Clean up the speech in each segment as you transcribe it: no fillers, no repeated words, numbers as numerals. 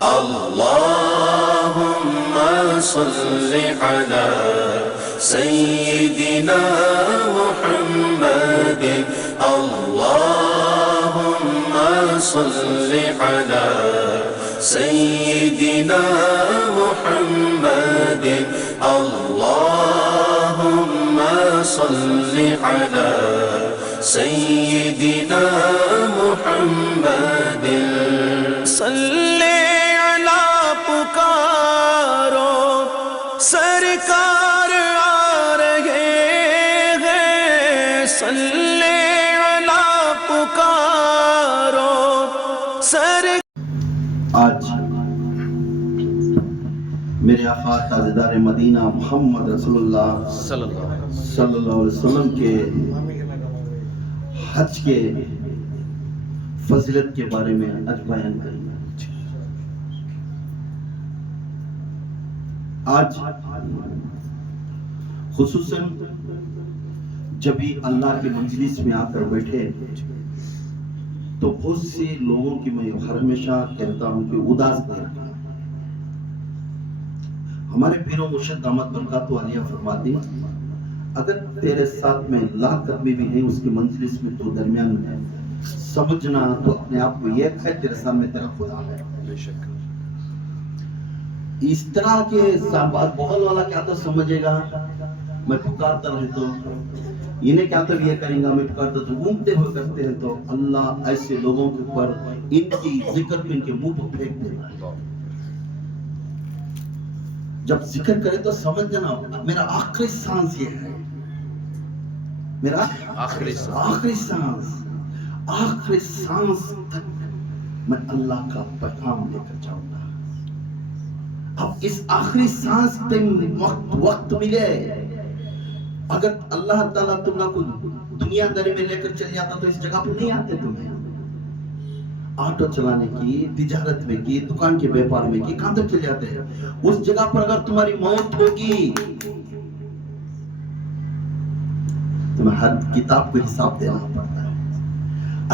اللهم صل على سيدنا محمد اللهم صل على سيدنا محمد اللهم صل على سيدنا محمد صل علی پکارو سرکار آ رہے ہیں صل علی پکارو آج میرے آقا تاجدار مدینہ محمد رسول اللہ صلی اللہ علیہ وسلم کے حج کے فضیلت کے بارے میں آج بیان کریں گے۔ آج خصوصاً جب بھی اللہ کے مجلس میں آ کر بیٹھے تو بہت سے لوگوں کی میں ہمیشہ کہتا ہوں کہ اداس دے رہا۔ ہمارے پیر و مرشد دامت برکاتہ عالیہ فرماتے ہیں اگر تیرے ساتھ میں لاکھ آدمی بھی ہیں اس کی مجلس میں تو درمیان میں ہے سمجھنا تو اپنے آپ کو یہ ہے تیرے سامنے تیرا خدا ہے۔ اس طرح کے بات بغل والا کیا تو سمجھے گا میں پکارتا رہے تو انہیں کیا تو یہ کریں گا میں پکارتا تو گھومتے ہوئے کرتے ہیں تو اللہ ایسے لوگوں کے اوپر ان کی ذکر پہ ان کے منہ پر پھینک دے گا۔ جب ذکر کرے تو سمجھ جانا میرا آخری سانس یہ ہے، میرا آخری سانس تک میں اللہ کا پیغام لے کر جاؤں گا۔ اب اس آخری سانس تک وقت ملے اگر اللہ تعالیٰ تم کو دنیا داری میں لے کر چل جاتا تو اس جگہ پر نہیں آتے تمہیں آٹو چلانے کی، تجارت میں کی، دکان کے بیپار میں کی، کہاں تک چل جاتے ہیں؟ اس جگہ پر اگر تمہاری موت ہوگی تمہیں ہر کتاب کو حساب دینا پڑتا ہے۔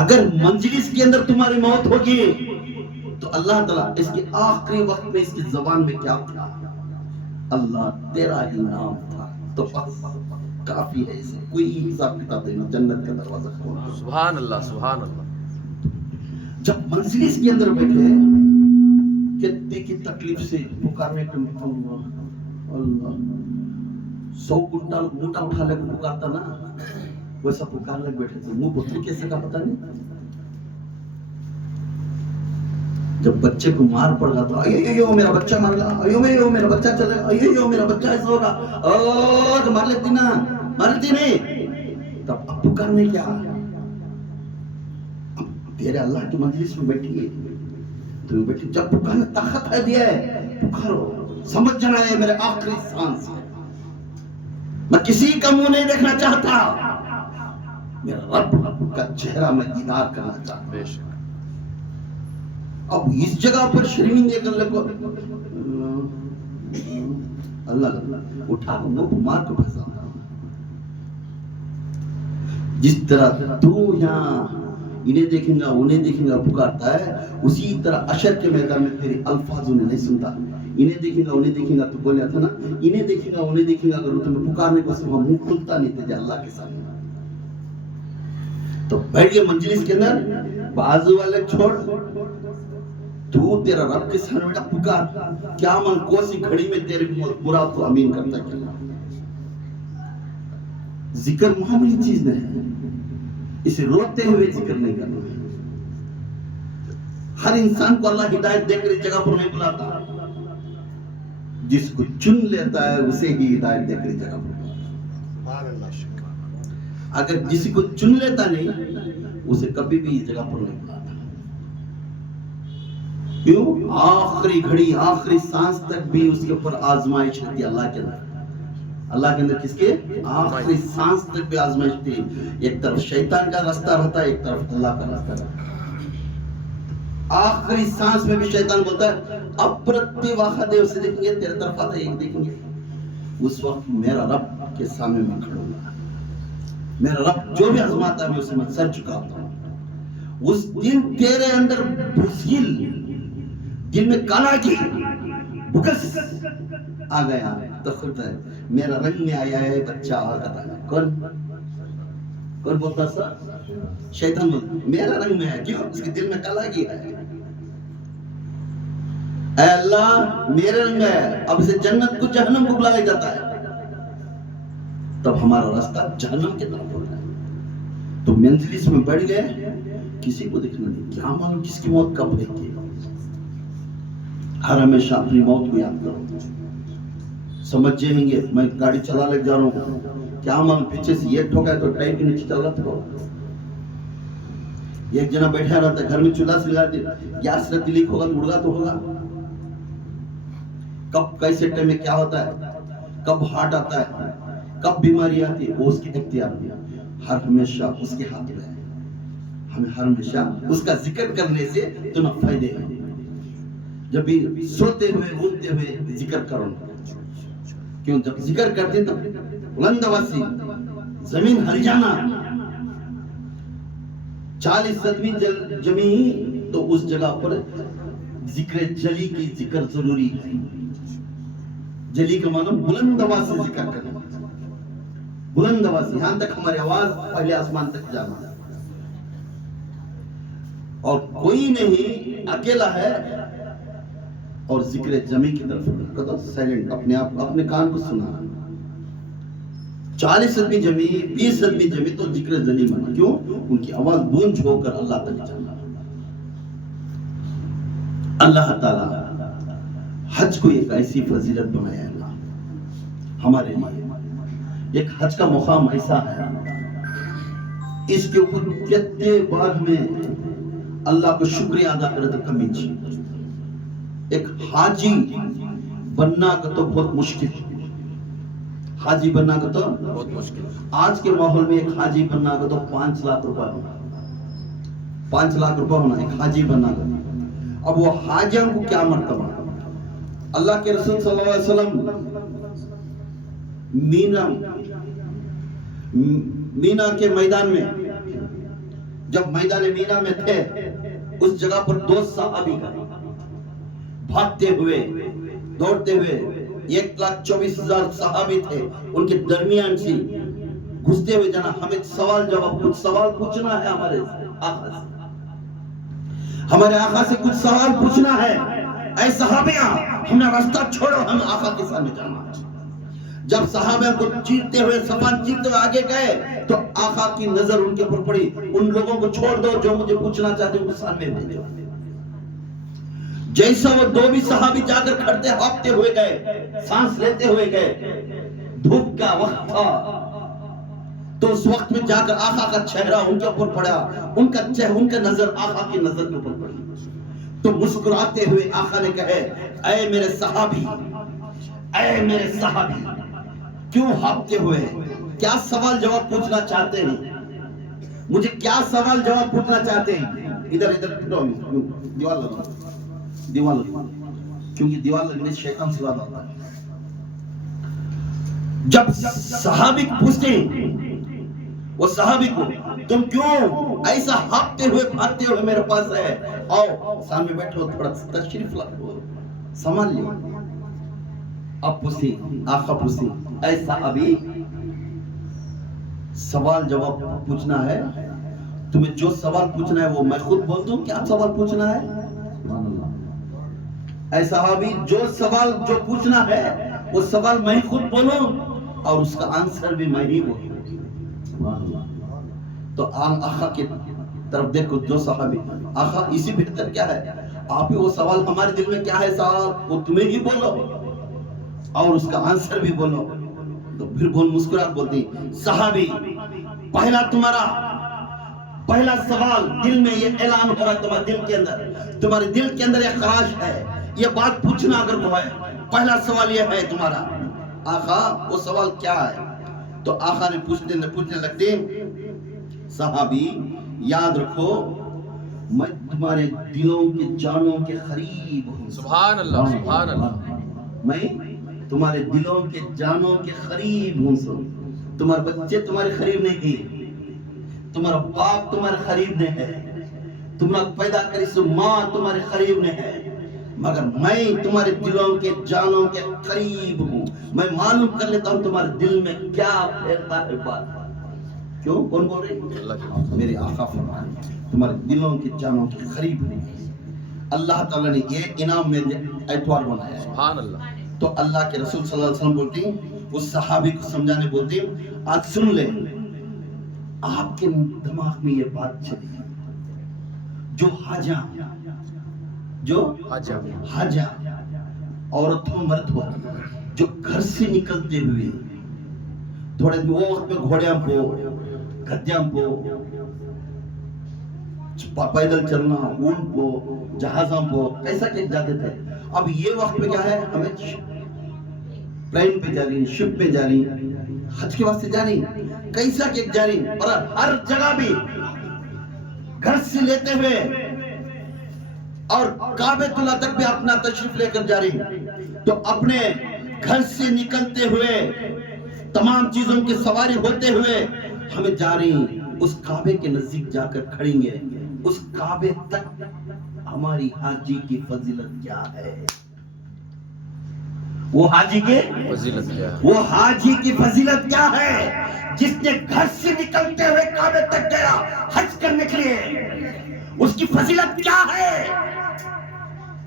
اگر منجلس کے اندر تمہاری موت ہوگی تو اللہ تعالیٰ اس کے آخری وقت میں اس کی زبان میں کیا تھا؟ اللہ تیرا ہی نام تھا، تو بس کافی ہے، اسے کوئی حساب کتاب دینا، جنت کا دروازہ کھولا۔ سبحان اللہ سبحان اللہ۔ جب منزلس کے اندر بیٹھے کتنے کی تکلیف سے پکارنے کے اللہ اللہ 100 کنٹل موٹا اٹھا لے کر پکارتا نا ویسا پکارنے بیٹھے تھے، منہ بتر کیسے کا پتہ نہیں۔ جب بچے کو مار پڑ گا تو ایو میرا بچہ مار گا، ایو میرا بچہ چلے گا، ایو میرا بچہ ایسا ہوگا، اور مار لیتی نا، مار لیتی نہیں، تب اب پکارنے کیا؟ تیرے اللہ کی مجلس میں بیٹھیے تو بیٹھی جب پکارنے طاقت ہے دیا ہے پکارو، سمجھ جانا ہے میرے آخری سانس ہے، میں کسی کا منہ نہیں دیکھنا چاہتا، میرا رب کا چہرہ میں دیدار کرنا چاہتا ہوں۔ اب اس جگہ پر شرمندے کر لے کو اللہ اٹھا کو منہ کو مار کو پھنسا۔ جس طرح تو یہاں انہیں دیکھیں گا انہیں دیکھیں گا پکارتا ہے، اسی طرح عشر کے میدان میں تیرے الفاظ انہیں نہیں سنتا، انہیں دیکھیں گا انہیں دیکھیں گا تو بولیا تھا نا، انہیں دیکھیں گا انہیں دیکھیں گا، اگر تمہیں پکارنے کو صرف منہ کھلتا نہیں تھے اللہ کے سامنے۔ تو بیٹھ گئے منجلس کے اندر، بازو والے چھوڑ، تو تیرا رب کے سامنے بیٹا پکار، کیا من کوسی گھڑی میں تیرے مراد کو امین کرتا کیا؟ ذکر معمولی چیز نہیں ہے، اسے روتے ہوئے ذکر نہیں کرنا۔ ہر انسان کو اللہ ہدایت دے کر اس جگہ پر نہیں بلاتا، جس کو چن لیتا ہے اسے ہی ہدایت دے کر اس جگہ پر بلاتا۔ اگر جس کو چن لیتا نہیں اسے کبھی بھی اس جگہ پر نہیں بلاتا۔ کیوں؟ آخری گھڑی آخری سانس تک بھی اس کے اوپر آزمائش رہتی ہے اللہ کے اندر۔ اللہ کے اندر کس کے؟ آخری سانس تک بھی آزمائش تھی، ایک طرف شیطان کا راستہ رہتا ہے، ایک طرف اللہ کا راستہ رہتا ہے۔ آخری سانس میں بھی شیطان بولتا ہے اب پرتی واقع دے اسے دیکھیں گے، تیرے طرف آتا ہے ایک دیکھیں گے، اس وقت میرا رب کے سامنے میں کھڑوں گا، میرا رب جو بھی آزماتا ہے میں اسے میں سر چکاتا ہوں۔ اس دن تیرے اندر بزدل دل میں کالا کی بکس آ گیا تو خود ہے میرا رنگ میں آیا ہے بچہ اور کون بولتا سا؟ شیطان بولتا میرا رنگ میں ہے. کیوں؟ اس کے دل میں کالا کی ہے. اے اللہ میرے رنگ میں ہے. اب اسے جنت کو جہنم کو بلایا جاتا ہے تب ہمارا راستہ جہنم کی طرف ہو رہا ہے. تو مجلس میں بیٹھ گئے کسی کو دیکھنا نہیں. کیا معلوم کس کی موت کب رہے گی. ہر ہمیشہ اپنی موت کو یاد کرو. سمجھ جائیں گے میں گاڑی چلا لے جا رہا ہوں کیا معلوم پیچھے سے یہ ٹھوکا ہے تو ٹائر کے نیچے چل رہا تھا. ایک جنا بیٹھا رہتا ہے گھر میں چولہا سے لگا دیا گیس رتی لیک ہوگا تو اڑگا تو ہوگا. کب کیسے ٹائم میں کیا ہوتا ہے کب ہارٹ آتا ہے کب بیماری آتی ہے وہ اس کی اختیار میں. ہر ہمیشہ اس کے ہاتھ میں ہے. ہمیں ہر ہمیشہ اس کا ذکر کرنے سے تمہیں فائدے ہیں. جب بھی سوتے ہوئے اٹھتے ہوئے ذکر کرو. کیوں؟ جب ذکر کرتے تو بلند آواز سے زمین ہل جانا 40 قدمی جمی تو اس جگہ پر ذکر جلی کی ذکر ضروری ہے. جلی کا معنی بلند آواز سے ذکر کرنا. بلند آواز سے یہاں تک ہماری آواز پہلے آسمان تک جانا. اور کوئی نہیں اکیلا ہے اور ذکر جمی کی طرف کہتا سائلنٹ اپنے آپ اپنے کان کو سنا. 40 آدمی جمی 20 آدمی جمی تو ذکر جلی مانا. کیوں؟ ان کی آواز گونج ہو کر اللہ تک جانا. اللہ تعالی حج کو ایک ایسی فضیلت بنایا ہے اللہ ہمارے لیے. ایک حج کا مقام ایسا ہے اس کے اوپر کتنے بار ہمیں اللہ کو شکریہ ادا کرے تو کمی چیز. ایک حاجی بننا کا تو بہت مشکل ہے. حاجی بننا کا تو بہت مشکل. آج کے ماحول میں ایک حاجی بننا کا تو 5 لاکھ روپے ہونا. 5 لاکھ روپے ہونا ایک حاجی بننا کا. اب وہ حاجیوں کو کیا مرتبہ. اللہ کے رسول صلی اللہ علیہ وسلم مینا کے میدان میں جب میدان مینا میں تھے اس جگہ پر 2 صحابی کا بھاگتے ہوئے دوڑتے ہوئے 1,24,000 صحابی تھے. ان کے درمیان سے گھستے ہوئے جانا. ہمیں سوال جواب کچھ سوال پوچھنا ہے ہمارے آقا سے. ہمارے آقا سے کچھ سوال پوچھنا ہے. اے صحابیاں ہمیں راستہ چھوڑو ہم آقا کے سامنے جانا. جب صحابہ کو چیرتے ہوئے صفان چیرتے ہوئے آگے گئے تو آقا کی نظر ان کے اوپر پڑی. ان لوگوں کو چھوڑ دو جو مجھے پوچھنا چاہتے ہیں ان کو سامنے بھیجو. جیسا وہ 2 بھی صحابی جا کر کھڑتے ہاپتے ہوئے گئے سانس لیتے ہوئے گئے. دھوپ کا وقت تھا تو اس وقت میں جا کر آقا کا چہرہ ان کے اوپر پڑا. ان کا نظر آقا کی نظر کے اوپر پڑی تو مسکراتے ہوئے آقا نے کہے اے میرے صحابی اے میرے صحابی کیوں ہاپتے ہوئے کیا سوال جواب پوچھنا چاہتے ہیں. مجھے کیا سوال جواب پوچھنا چاہتے ہیں. ادھر دیوال لگا دیوال لگا کیونکہ دیوال لگنے سے شیطان سے زیادہ ہوتا ہے. جب صحابی پوچھتے ہیں وہ صحابی کو تم کیوں ایسا ہاپتے ہوئے بھاگتے ہوئے میرے پاس ہے. آؤ سامنے بیٹھو تھوڑا تشریف لاؤ سنبھال لو. اب پوچھتے آقا پوچھتے اے صحابی سوال جواب پوچھنا ہے. تمہیں جو سوال پوچھنا ہے وہ میں خود بول دوں کیا سوال پوچھنا ہے. اے صحابی جو سوال جو پوچھنا ہے وہ سوال میں خود بولوں اور اس کا آنسر بھی میں ہی بولوں. تو آقا کی طرف دیکھو جو صحابی آقا اسی بہتر کیا ہے. آپ ہی وہ سوال ہمارے دل میں کیا ہے سوال وہ تمہیں ہی بولو اور اس کا آنسر بھی بولو. تو پھر بول مسکرات بولتی صحابی پہلا تمہارا پہلا سوال دل میں یہ اعلان ہو رہا ہے تمہارے دل کے اندر یہ خراش ہے یہ بات پوچھنا اگر کو ہے. پہلا سوال یہ ہے تمہارا. آقا وہ سوال کیا ہے. تو آقا نے پوچھنے لگتے صحابی یاد رکھو میں تمہارے دلوں کے جانوں کے قریب ہوں. سبحان اللہ سبحان اللہ. میں تمہارے دلوں کے جانوں کے قریب ہوں. تمہارے بچے تمہارے قریب نہیں ہیں. تمہارا باپ تمہارے قریب نہیں ہے. تمہارا پیدا کری سو ماں تمہارے قریب نہیں ہے. مگر میں تمہارے دلوں کے جانوں کے قریب ہوں، میں معلوم کر لیتا ہوں تمہارے دل میں کیا پھیرتا ہے بات۔ کیوں؟ کون بول رہے؟ میرے آقا فرمان تمہارے دلوں کے جانوں کے قریب ہوں۔ اللہ تعالیٰ نے یہ انعام میں اتوار بنایا ہے۔ سبحان اللہ۔ تو اللہ کے رسول صلی اللہ علیہ وسلم بولتے ہیں، اس صحابی کو سمجھانے بولتے ہیں، آج سن لیں، آپ کے دماغ میں یہ بات چلی جو حاجہ عورت ہو مرد ہو جو گھر سے نکلتے ہوئے تھوڑے وہ وقت میں گھوڑیاں پو گدیاں پو پیدل چلنا اونٹ پو جہازاں پو ایسا کہ جاتے تھے۔ اب یہ وقت میں کیا ہے، ہمیں پلین پہ جا رہی، شپ پہ جا رہی، حج کے واسطے جا رہی، کیسا کہ جا رہی، اور ہر جگہ بھی گھر سے لیتے ہوئے اور کعبۃ اللہ تک بھی اپنا تشریف لے کر جا رہی۔ تو اپنے گھر سے نکلتے ہوئے تمام چیزوں کی سواری ہوتے ہوئے ہمیں جا رہی، اس کعبے کے نزدیک جا کر کھڑیں گے، اس کعبے تک ہماری حاجی کی فضیلت کیا ہے، وہ حاجی کی فضیلت کیا ہے جس نے گھر سے نکلتے ہوئے کعبے تک گیا حج کرنے کے لیے، اس کی فضیلت کیا ہے؟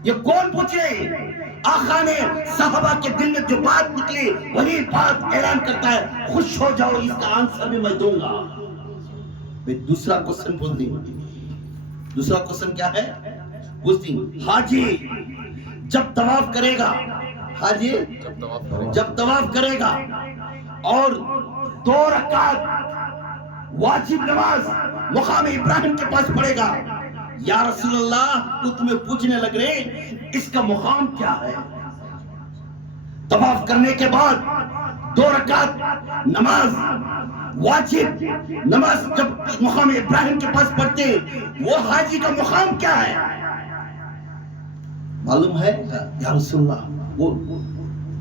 یہ کون پوچھے؟ آقا نے صحابہ کے دل میں جو بات نکلی وہی بات اعلان کرتا ہے، خوش ہو جاؤ، اس کا آنسر بھی میں دوں گا۔ دوسرا کوسچن پوچھتی ہوں، دوسرا کوسچن کیا ہے؟ پوچھتی ہوں، حاجی جب طواف کرے گا، حاجی جب طواف کرے گا اور 2 رکعت واجب نماز مقام ابراہیم کے پاس پڑھے گا، یا رسول اللہ تو تمہیں پوچھنے لگ رہے اس کا مقام کیا ہے؟ طواف کرنے کے بعد 2 رکعت نماز واجب نماز جب مقام ابراہیم کے پاس پڑھتے وہ حاجی کا مقام کیا ہے؟ معلوم ہے یا رسول اللہ؟ وہ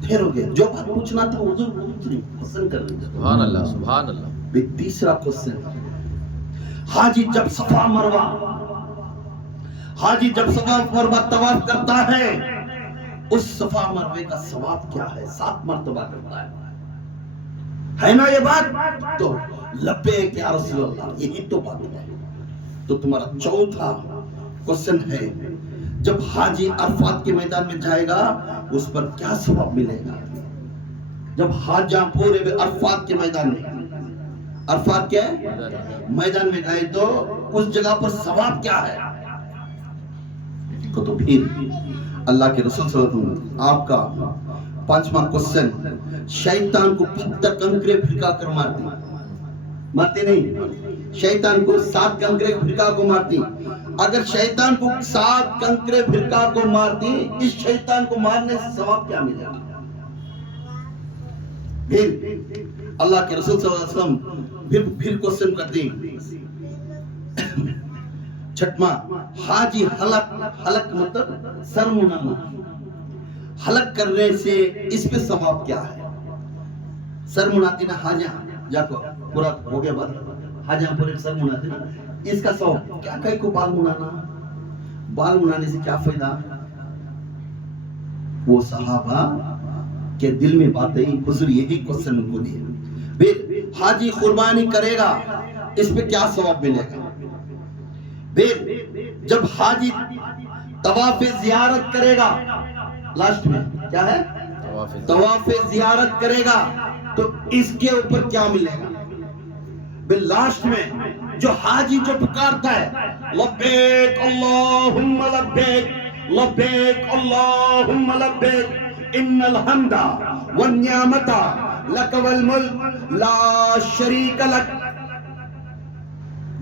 پھر ہو گیا، جو بات پوچھنا تھا حضور پسند کر رہے ہیں۔ سبحان اللہ سبحان اللہ۔ تیسرا کوسچن، حاجی جب صفا مروہ طواف کرتا ہے، اس صفا مروے کا ثواب کیا ہے؟ 7 مرتبہ کرتا ہے نا یہ بات؟ تو لبیک یا رسول اللہ، یہی تو بات ہے۔ تو تمہارا چوتھا کوسچن ہے، جب حاجی عرفات کے میدان میں جائے گا اس پر کیا ثواب ملے گا؟ جب حاجہ پورے عرفات کے میدان میں، عرفات کے میدان میں گئے تو اس جگہ پر ثواب کیا ہے؟ تو پھر اللہ کے رسول صلی اللہ علیہ وسلم آپ کا 5واں کوسچن، شیطان کو پتھر کنکرے بھڑکا کر مارتے نہیں، شیطان کو 7 کنکرے بھڑکا کو مارتی، اگر شیطان کو 7 کنکرے بھڑکا کو مارتی، اس شیطان کو مارنے سے ثواب کیا ملے گا؟ پھر اللہ کے رسول صلی اللہ علیہ وسلم پھر کوسچن کرتے ہیں، 6واں، حاجی حلق مطلب سر منانا، حلق کرنے سے اس پہ ثواب کیا ہے؟ سر مناتی نا حاجہ، جا کو پورا ہو گیا بات، حاجہ پورے سر مناتی نا، اس کا ثواب کیا؟ کئی کو بال منانا، بال منانے سے کیا فائدہ؟ وہ صحابہ کے دل میں بات ہے، حضور یہی کوسچن ان کو دیے۔ پھر حاجی قربانی کرے گا، اس پہ کیا ثواب ملے گا؟ پھر جب حاجی طواف زیارت کرے گا، لاسٹ میں کیا ہے؟ طواف زیارت کرے گا تو اس کے اوپر کیا ملے گا؟ پھر لاسٹ میں جو حاجی جو پکارتا ہے لبیک اللہم لبیک لبیک اللہم لبیک ان الحمد والنعمت لک والملک لا شریک لک،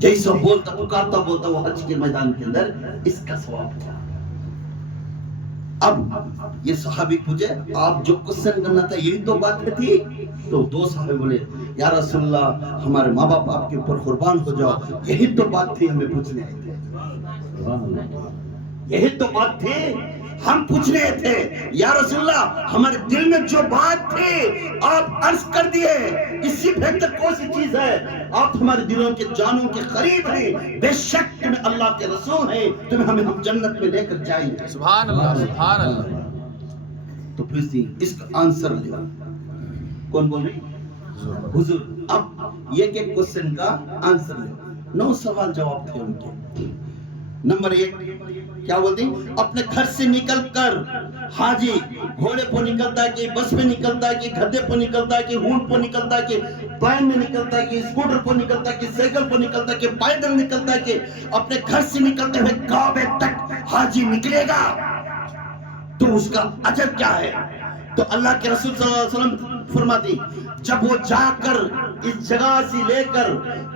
جیسا بولتا پکارتا بولتا وہ حج کے میدان کے اندر، اس کا ثواب کیا؟ اب یہ صحابی پوچھے آپ جو کوسچن کرنا تھا یہی تو بات تھی؟ تو 2 صحابی بولے یا رسول اللہ ہمارے ماں باپ آپ کے اوپر قربان ہو جاؤ، یہی تو بات تھی ہمیں پوچھنے آئے تھے۔ یہی تو بات تھی. ہم پوچھ رہے تھے یا رسول اللہ ہمارے دل میں جو بات تھی آپ عرض کر دیے. اسی بہتر کون سی چیز ہے؟ آپ ہمارے دلوں کے جانوں کے قریب ہیں. بے شک تمہیں اللہ کے رسول ہیں, تمہیں ہم جنت میں لے کر جائیں گے. سبحان اللہ سبحان اللہ. تو پھر اس کا آنسر لیا. کون بول رہی؟ حضور. اب یہ کہ کوسچن کا آنسر لیا. 9 سوال جواب تھے ان کے. نمبر 1 کیا بولتے ہیں؟ اپنے گھر سے نکل کر حاجی گھوڑے پر نکلتا ہے کہ بس میں نکلتا ہے کہ گدھے پر نکلتا ہے کہ اونٹ پر نکلتا ہے کہ پلین میں نکلتا ہے کہ اسکوٹر پر نکلتا ہے کہ سائیکل پر نکلتا ہے کہ پیدل نکلتا ہے کہ اپنے گھر سے نکلتے ہوئے کعبے تک حاجی نکلے گا تو اس کا اجر کیا ہے؟ تو اللہ کے رسول صلی اللہ علیہ وسلم فرماتی جب وہ جا کر اس جگہ سے لے کر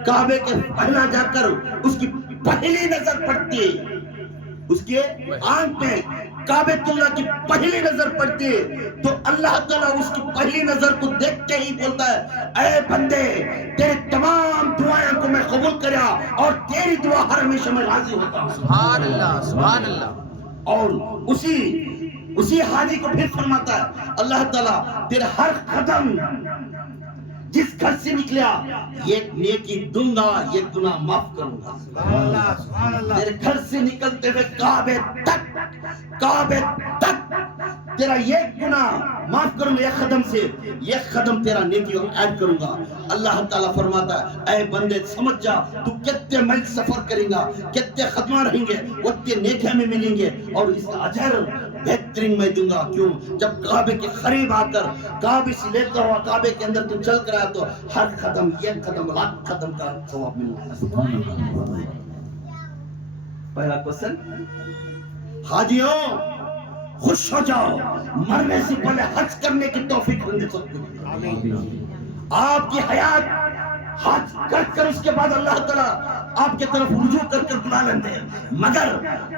کعبے کے پہلا جا کر اس کی پہلی نظر پڑتی ہے, اس کے آنکھ میں کعبۃ اللہ کی پہلی نظر پڑتی ہے تو اللہ تعالیٰ اس کی پہلی نظر کو دیکھتے ہی بولتا ہے اے بندے تیرے تمام دعائیں کو میں قبول کریا اور تیری دعا ہر ہمیشہ میں راضی ہوتا ہوں. سبحان اللہ سبحان اللہ. اور اسی حاجی کو پھر فرماتا ہے اللہ تعالیٰ تیرے ہر قدم جس گھر سے نکلیا یہ نیکی دوں گا, یہ گناہ معاف کروں گا. تیرے گھر سے نکلتے ہوئے کعبے تک تیرا یہ گناہ معاف کروں گا, یہ قدم تیرا نیکی اور ایڈ کروں گا. اللہ تعالیٰ فرماتا ہے اے بندے سمجھ جا تو کتنے میل سفر کریں گا, کتنے قدمہ رہیں گے, اتنے نیکیاں میں ملیں گے اور اس کا اجر بہترین میں دوں گا. کیوں؟ جب کعبے کے قریب آ کر کعبے سے لیتا ہوا کعبے کے اندر تو چل کر آیا تو ہر قدم ایک قدم لاکھ قدم کا ثواب ملتا ہے. پہلا کوسچن حاجیوں خوش ہو جاؤ, مرنے سے پہلے حج کرنے کی توفیق بندے کو آپ کی حیات حج کر اس کے بعد اللہ تعالیٰ آپ کے طرف رجوع کر بلا لیتے ہیں, مگر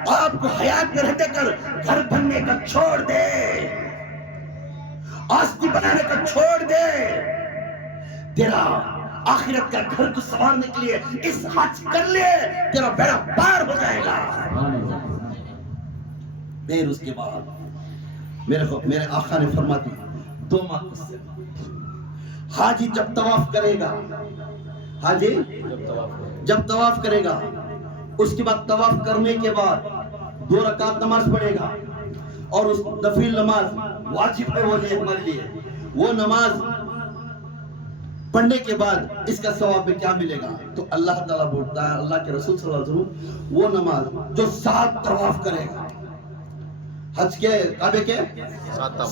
آپ کو حیات میں رہتے کر گھر بننے کا چھوڑ دے, آستی بنانے کا چھوڑ دے. تیرا آخرت کا گھر کو سنوارنے کے لیے اس حج کر لے, تیرا بیڑا پار ہو جائے گا. پھر اس کے بعد میرے آقا نے فرما دی 2 ماہ حاجی جب طواف کرے گا, حاجی جب طواف کرے گا اس کے بعد طواف کرنے کے بعد 2 رکعت نماز پڑھے گا اور اس نفل نماز واجب ہے وہ ہمارے لیے. وہ نماز پڑھنے کے بعد اس کا ثواب میں کیا ملے گا؟ تو اللہ تعالیٰ بولتا ہے اللہ کے رسول صلی اللہ علیہ وسلم وہ نماز جو 7 طواف کرے گا, حج کے کعبے کے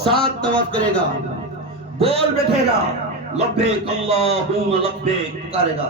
7 طواف کرے گا, بول بیٹھے گا لبیک اللہم لبیک پکارے گا,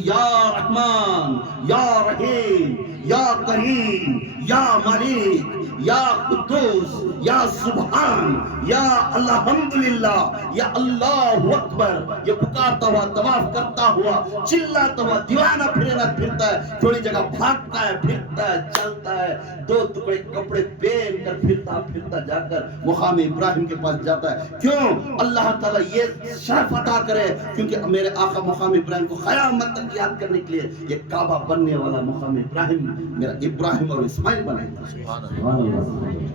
یا رحمان یا رحیم یا کریم یا مالک یا قدوس یا سبحان یا الحمدللہ یا اللہ اکبر, یہ پکارتا ہوا طواف کرتا ہوا چلاتا ہوا دیوانہ پھرتا ہے, تھوڑی جگہ بھاگتا ہے, پھرتا ہے, چلتا ہے, 2 ٹکڑے کپڑے پہن کر پھرتا جا کر مقام ابراہیم کے پاس جاتا ہے. کیوں؟ اللہ تعالیٰ یہ شرف عطا کرے کیونکہ میرے آقا مقام ابراہیم کو قیامت تک یاد کرنے کے لیے یہ کعبہ بننے والا مقام ابراہیم میرا ابراہیم اور اسماعیل بنے.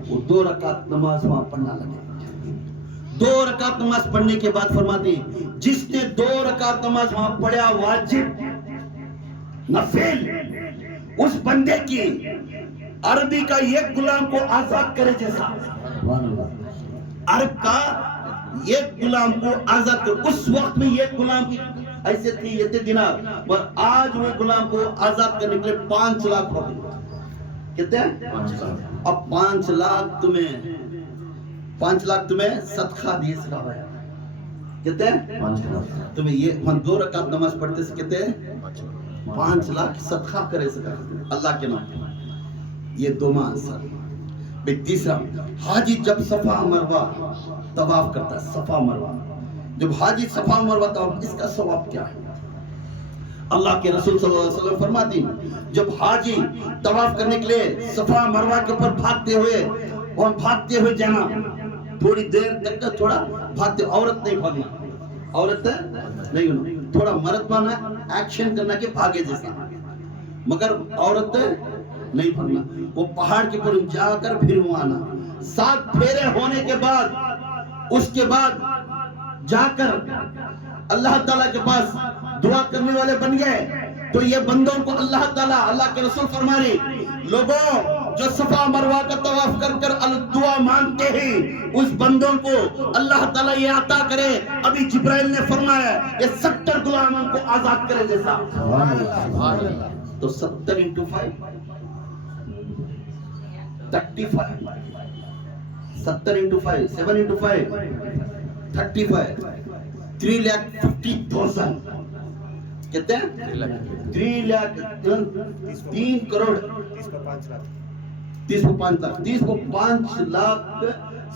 وہ 2 رکعت نماز وہاں پڑھنا لگے. 2 رکعت نماز پڑھنے کے بعد فرماتی جس نے 2 رکعت نماز وہاں پڑھا واجب نفل, اس بندے کی عربی کا ایک غلام کو آزاد کرے جیسا. عرب کا ایک غلام کو آزاد کرے. اس وقت میں ایک غلام کی ایسے تھی یہ دینار, اور آج وہ غلام کو آزاد کرنے کے لیے 5 لاکھ ہو گئے. کہتے ہیں 5 لاکھ. اب 5 لاکھ تمہیں صدقہ دیے سکھا ہے. کہتے ہیں 5 لاکھ تمہیں یہ 2 رکعت نماز پڑھتے سے کہتے ہیں 5 لاکھ صدقہ کرے سکھا اللہ کے نام. یہ 2 ماہ آنسر. تیسرا حاجی جب صفا مروہ طواف کرتا ہے, صفا مروہ جب حاجی صفا مروہ طواف, اس کا ثواب کیا ہے؟ اللہ کے رسول صلی اللہ علیہ وسلم فرماتی جب حاجی طواف کرنے کے لیے صفا مروہ کے اوپر بھاگتے ہوئے جانا, تھوڑی دیر تک کا تھوڑا بھاگتے, عورت نہیں بھاگنا, عورت نہیں ہونا, تھوڑا مرد بنا ایکشن کرنا کہ بھاگے جیسا, مگر عورت نہیں بھرنا. وہ پہاڑ کے اوپر جا کر پھر وہاں آنا. 7 پھیرے ہونے کے بعد اس کے بعد جا کر اللہ تعالیٰ کے پاس دعا کرنے والے بن گئے. تو یہ بندوں کو اللہ تعالیٰ, اللہ کے رسول فرما رہے لوگوں جو صفا مروہ کا طواف کر کر دعا مانگتے ہیں اس بندوں کو اللہ تعالیٰ یہ عطا کرے. ابھی جبرائیل نے فرمایا یہ 70 غلاموں کو آزاد کرے جیسا. تو 70 into 5 35. 70 into 5 7 into 5 35. 3,50,000 کہتے ہیں 3 لاکھ 3 کروڑ 30 کو 5 لاکھ 30 کو 5 لاکھ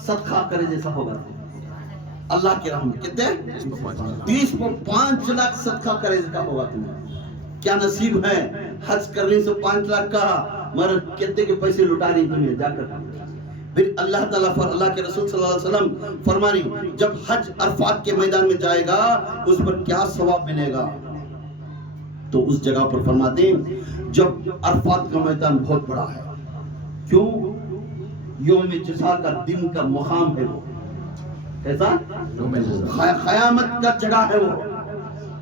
صدقہ کرے جیسا ہوگا اللہ کے رحمت. کہتے ہیں 30 کو 5 لاکھ صدقہ کرے جیسا ہوگا تمہیں. کیا نصیب ہے حج کرنے سے 5 لاکھ کا مگر کہتے کہ پیسے لٹا رہی تمہیں جا کر. پھر اللہ تعالیٰ اللہ کے رسول صلی اللہ علیہ وسلم فرمانی جب حج عرفات کے میدان میں جائے گا اس پر کیا ثواب ملے گا. تو اس جگہ پر فرماتے ہیں جب عرفات کا میدان بہت بڑا ہے. کیوں؟ یوم جزا کا دن کا مقام ہے. وہ کیسا قیامت کا جگہ ہے. وہ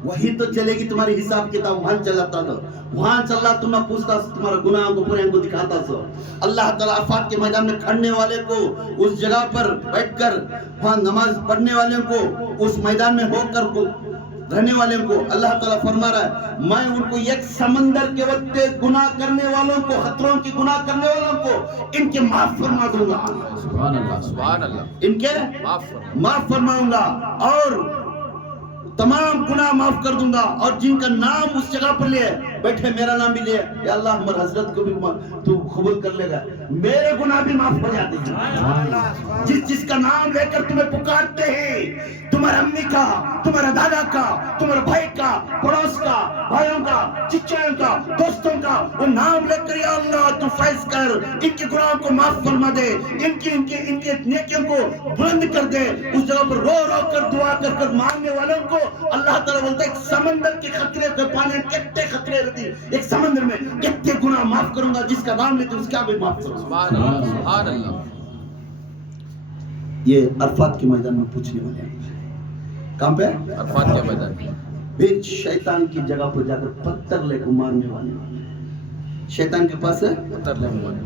وہی تو چلے گی تمہاری حساب کتاب. وہاں چلاتا تھا وہاں چل رہا تم نہ پوچھتا تمہارا گناہ کو پورے کو دکھاتا سو. اللہ تعالیٰ عرفات کے میدان میں کھڑنے والے کو اس جگہ پر بیٹھ کر وہاں نماز پڑھنے والے کو اس میدان میں ہو کر رہنے والے کو اللہ تعالیٰ فرما رہا ہے میں ان کو ایک سمندر کے وقت گناہ کرنے والوں کو خطروں کی گناہ کرنے والوں کو ان کے معاف فرما دوں گا. سبحان اللہ سبحان اللہ. ان کے معاف فرماؤں گا اور تمام گناہ معاف کر دوں گا. اور جن کا نام اس جگہ پر لے بیٹھے میرا نام بھی لے یا اللہ ہمارے حضرت کو بھی تو قبول کر لے گا. میرے گناہ بھی معاف ہو جاتے ہیں. جس کا نام لے کر تمہیں پکارتے ہیں تمہارے امی کا تمہارے دادا کا تمہارے بھائی کا پڑوس کا بھائیوں کا چچیوں کا دوستوں کا وہ نام لے کر یا اللہ تو فیض کر ان کے گناہوں کو معاف فرما دے ان کے نیکیوں کو بلند کر دے. اس جگہ پر رو رو کر دعا کر کر مانگنے والوں کو اللہ تعالیٰ بولتا ہے ایک سمندر کے خطرے کے پانی کتنے خطرے رہتی ایک سمندر میں کتنے گناہ معاف کروں گا. جس کا نام لیتے اس کا بھی معاف کروں. سبحان اللہ سبحان اللہ. یہ عرفات کے میدان میں پوچھنے والے ہیں کہاں پہ عرفات کے میدان میں پھر شیطان کی جگہ پر جا کر پتھر لے کر مارنے والے شیطان کے پاس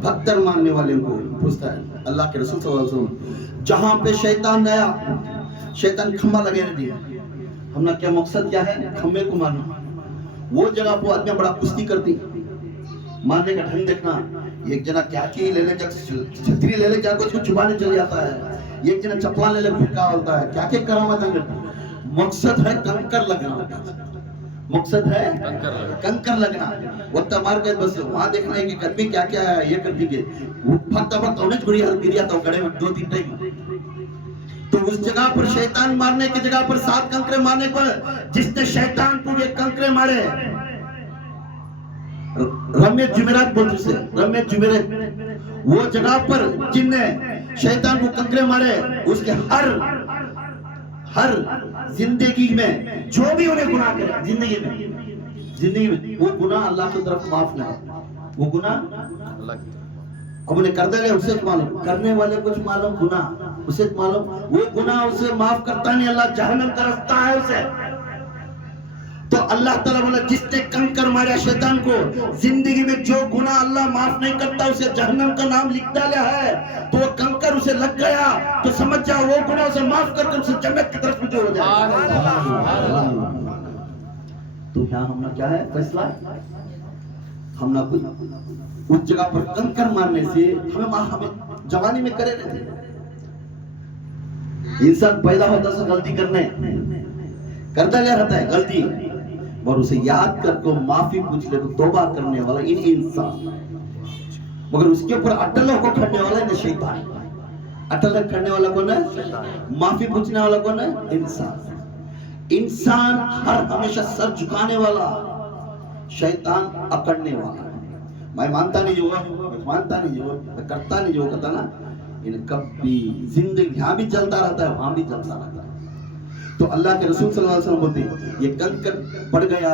پتھر مارنے والے کو پوچھتا ہے اللہ کے رسول صلی اللہ علیہ وسلم جہاں پہ شیطان آیا شیطان کھمبا لگے رہتی ہے. ہم نے کیا مقصد کیا ہے کھمبے کو مارنا. وہ جگہ پر آدمی بڑا کشتی کرتی مارنے کا ڈھنگ دیکھنا. ایک جنا کیا کی لے لے جا چھتری لے لے جا کو چھپانے چل جاتا ہے. ایک جنا چپلا لے لے پھٹکا ہوتا ہے. کیا کرامت ہے. مقصد ہے کنکر لگنا. مقصد ہے کنکر لگنا. وہ تمار کے بس وہاں دیکھنا ہے کہ آدمی کیا کیا ہے یہ کر دیجیے وہ پھٹتا پھٹتا انہیں چھوڑی گریا تھا گڑے میں 2-3 ٹائم. تو اس جگہ پر شیطان مارنے کی جگہ پر 7 کنکرے مارنے پر جس نے شیطان کو یہ کنکرے مارے رمیت جمعرات بولتے سے رمیت جمعرات وہ جگہ پر جن نے شیطان کو کنکرے مارے اس کے ہر زندگی میں جو بھی انہیں گناہ کرے زندگی میں وہ گناہ اللہ کی طرف معاف نہ ہے. وہ گناہ اب انہیں کرتے رہے اسے معلوم کرنے والے کچھ معلوم گناہ اسے معلوم وہ گناہ اسے معاف کرتا نہیں. اللہ جہنم کا رستہ ہے اسے. تو اللہ تعالیٰ بولا جس نے کنکر مارا شیطان کو زندگی میں جو گناہ اللہ معاف نہیں کرتا اسے جہنم کا نام لکھ ڈالا ہے. تو وہ کنکر اسے لگ گیا تو سمجھ جاؤ وہ گناہ اسے معاف کر کے اسے جنت کی طرف رجوع ہو جائے. تو یہاں ہم نے کیا ہے فیصلہ ہم نہ کچھ اس جگہ پر کنکر مارنے سے ہمیں جوانی میں کرے رہتے. انسان پیدا ہوتا سے غلطی کرنے کرتا کیا رہتا ہے غلطی اور اسے یاد کر کو معافی پوچھ لے تو توبہ کرنے والا انسان. مگر اس کے اوپر اٹل کو کھڑنے والا ہے شیطان. اٹل کھڑنے والا کون ہے معافی پوچھنے والا کون ہے انسان. انسان ہر ہمیشہ سر جھکانے والا شیطان اکڑنے والا. میں مانتا نہیں جو مانتا نہیں جو کرتا نہیں جو کہتا نا کبھی زندگی یہاں بھی چلتا رہتا ہے وہاں بھی چلتا رہتا ہے. تو اللہ کے رسول صلی اللہ علیہ وسلم بولتے یہ کنکر پڑ گیا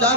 4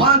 5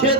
6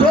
2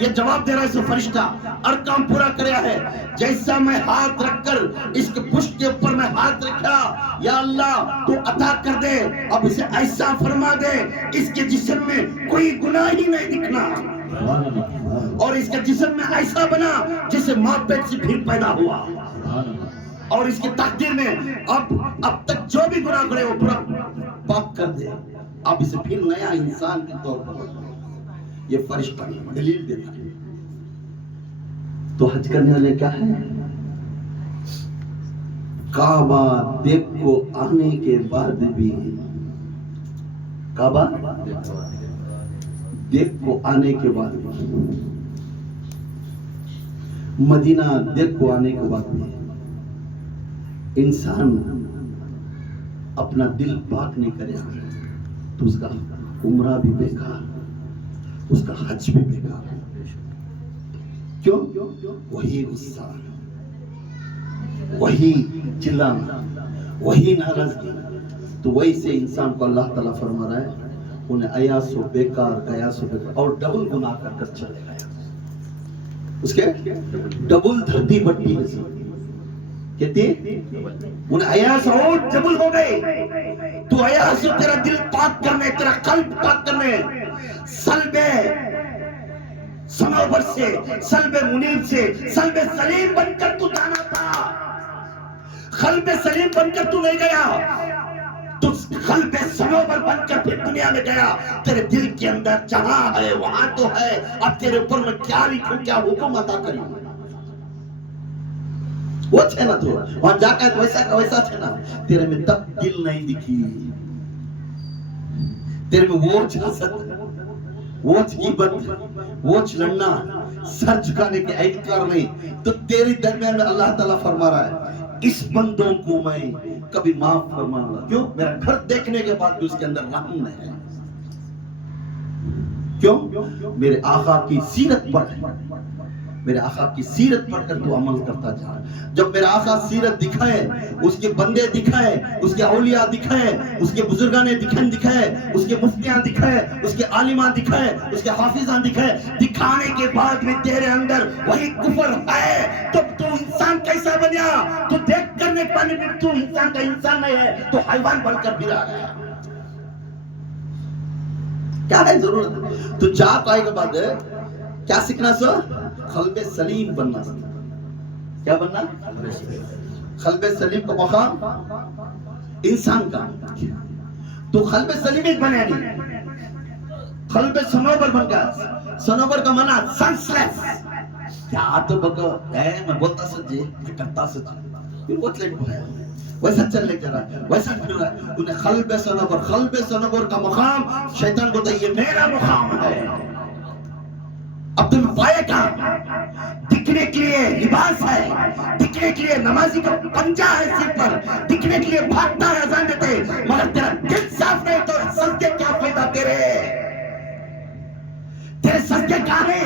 یہ جواب دے رہا ہے سو فرشتہ اور کام پورا کریا ہے. جیسا میں ہاتھ رکھ کر اس کے پشت کے اوپر میں ہاتھ رکھا, یا اللہ تو عطا کر دے, اب اسے ایسا فرما دے اس کے جسم میں کوئی گناہ ہی نہیں دکھنا, اور اس کے جسم میں ایسا بنا جسے ماں پیٹ سے پھر پیدا ہوا, اور اس کی تقدیر میں اب تک جو بھی گناہ کرے وہ پورا پاک کر دے, اب اسے پھر نیا انسان کے طور پر. یہ فرشتہ دلیل دیتا ہے. تو حج کرنے والے کیا ہے, کعبہ دیکھ کو آنے کے بعد بھی, کعبہ دیکھ کو آنے کے بعد بھی, مدینہ دیکھ کو آنے کے بعد بھی انسان اپنا دل پاک نہیں کرے تو اس کا عمرہ بھی بیکار, اس کا حج بھی بیکار. کیوں؟ وہی غصہ, وہی چلانا, وہی ناراضگی. تو وہی سے انسان کو اللہ تعالیٰ فرما رہا ہے انہیں ایاس و بیکار, ایاس و بیکار, اور ڈبل گناہ کر کر چلے گیا. اس کے ڈبل دھرتی بٹی ہے کہتے انہیں ایاس اور ڈبل ہو گئے. تو ایاس تیرا دل پاک کرنے, تیرا قلب پاک کرنے, سلب سنوبر سے, سلب منیب سے, سلب سلیم بن کر تو جانا تھا. قلب سلیم بن کر تو نہیں گیا, تو قلب سنوبر بن کر پھر دنیا میں گیا. تیرے دل کے اندر جہاں ہے وہاں تو ہے, اب تیرے اوپر میں کیا لکھوں, کیا حکم عطا کروں. وہ تھے نا, تو وہاں جا کر ویسا کا ویسا تھے نا. تیرے میں تب دل نہیں دکھی, تیرے میں ووچ حسد, ووچ غیبت, ووچ لڑنا, سر جھکانے کے اعتکار نہیں. تو تیری درمیان میں اللہ تعالیٰ فرما رہا ہے اس بندوں کو میں کبھی معاف فرماؤں گا. کیوں؟ میرا گھر دیکھنے کے بعد بھی اس کے اندر رحم نہیں ہے. کیوں؟ میرے آقا کی سیرت پڑھ, میرے آقا کی سیرت پڑھ کر تو عمل کرتا جا. جب میرا آقا سیرت دکھائے, اس کے بندے دکھائے, اس کے اولیاء دکھائے, اس کے بزرگان دکھائے, اس کے مفتیاں دکھائے, اس کے عالمان دکھائے, اس کے حافظان دکھائے, دکھانے کے بعد بھی تیرے اندر وہی کفر ہے, تو تو انسان کیسا بنیا؟ تو دیکھ کرنے پانے بھی تو انسان کا انسان نہیں ہے, تو حیوان بن کر پھرا گیا. کیا ہے ضرورت؟ تو جا پائے کے بعد کیا سیکھنا سو؟ قلب سلیم بننا. کیا بننا؟ قلب سلیم کا مقام انسان کا. تو قلب سلیم ایک بنے نہیں, قلب سنوبر بن گیا. سنوبر کا معنی سنسلیس. کیا تو بگو ہے, میں بولتا سچے, میں کرتا سچے, پھر بہت لیٹ ہوا ہے, ویسا چل لے کر رہا ہے, ویسا پھر رہا ہے. انہیں قلب سنوبر, قلب سنوبر کا مقام شیطان کو یہ میرا مقام ہے. اب تم پائے کہاں؟ دکھنے کے لیے لباس ہے, دکھنے کے لیے نمازی کا پنجہ ہے سر پر, دکھنے کے لیے بھاگتا ہے اذان دیتے, مگر تیرا دل صاف نہیں تو سجدے کیا فائدہ تیرے سجدے کیا ہے؟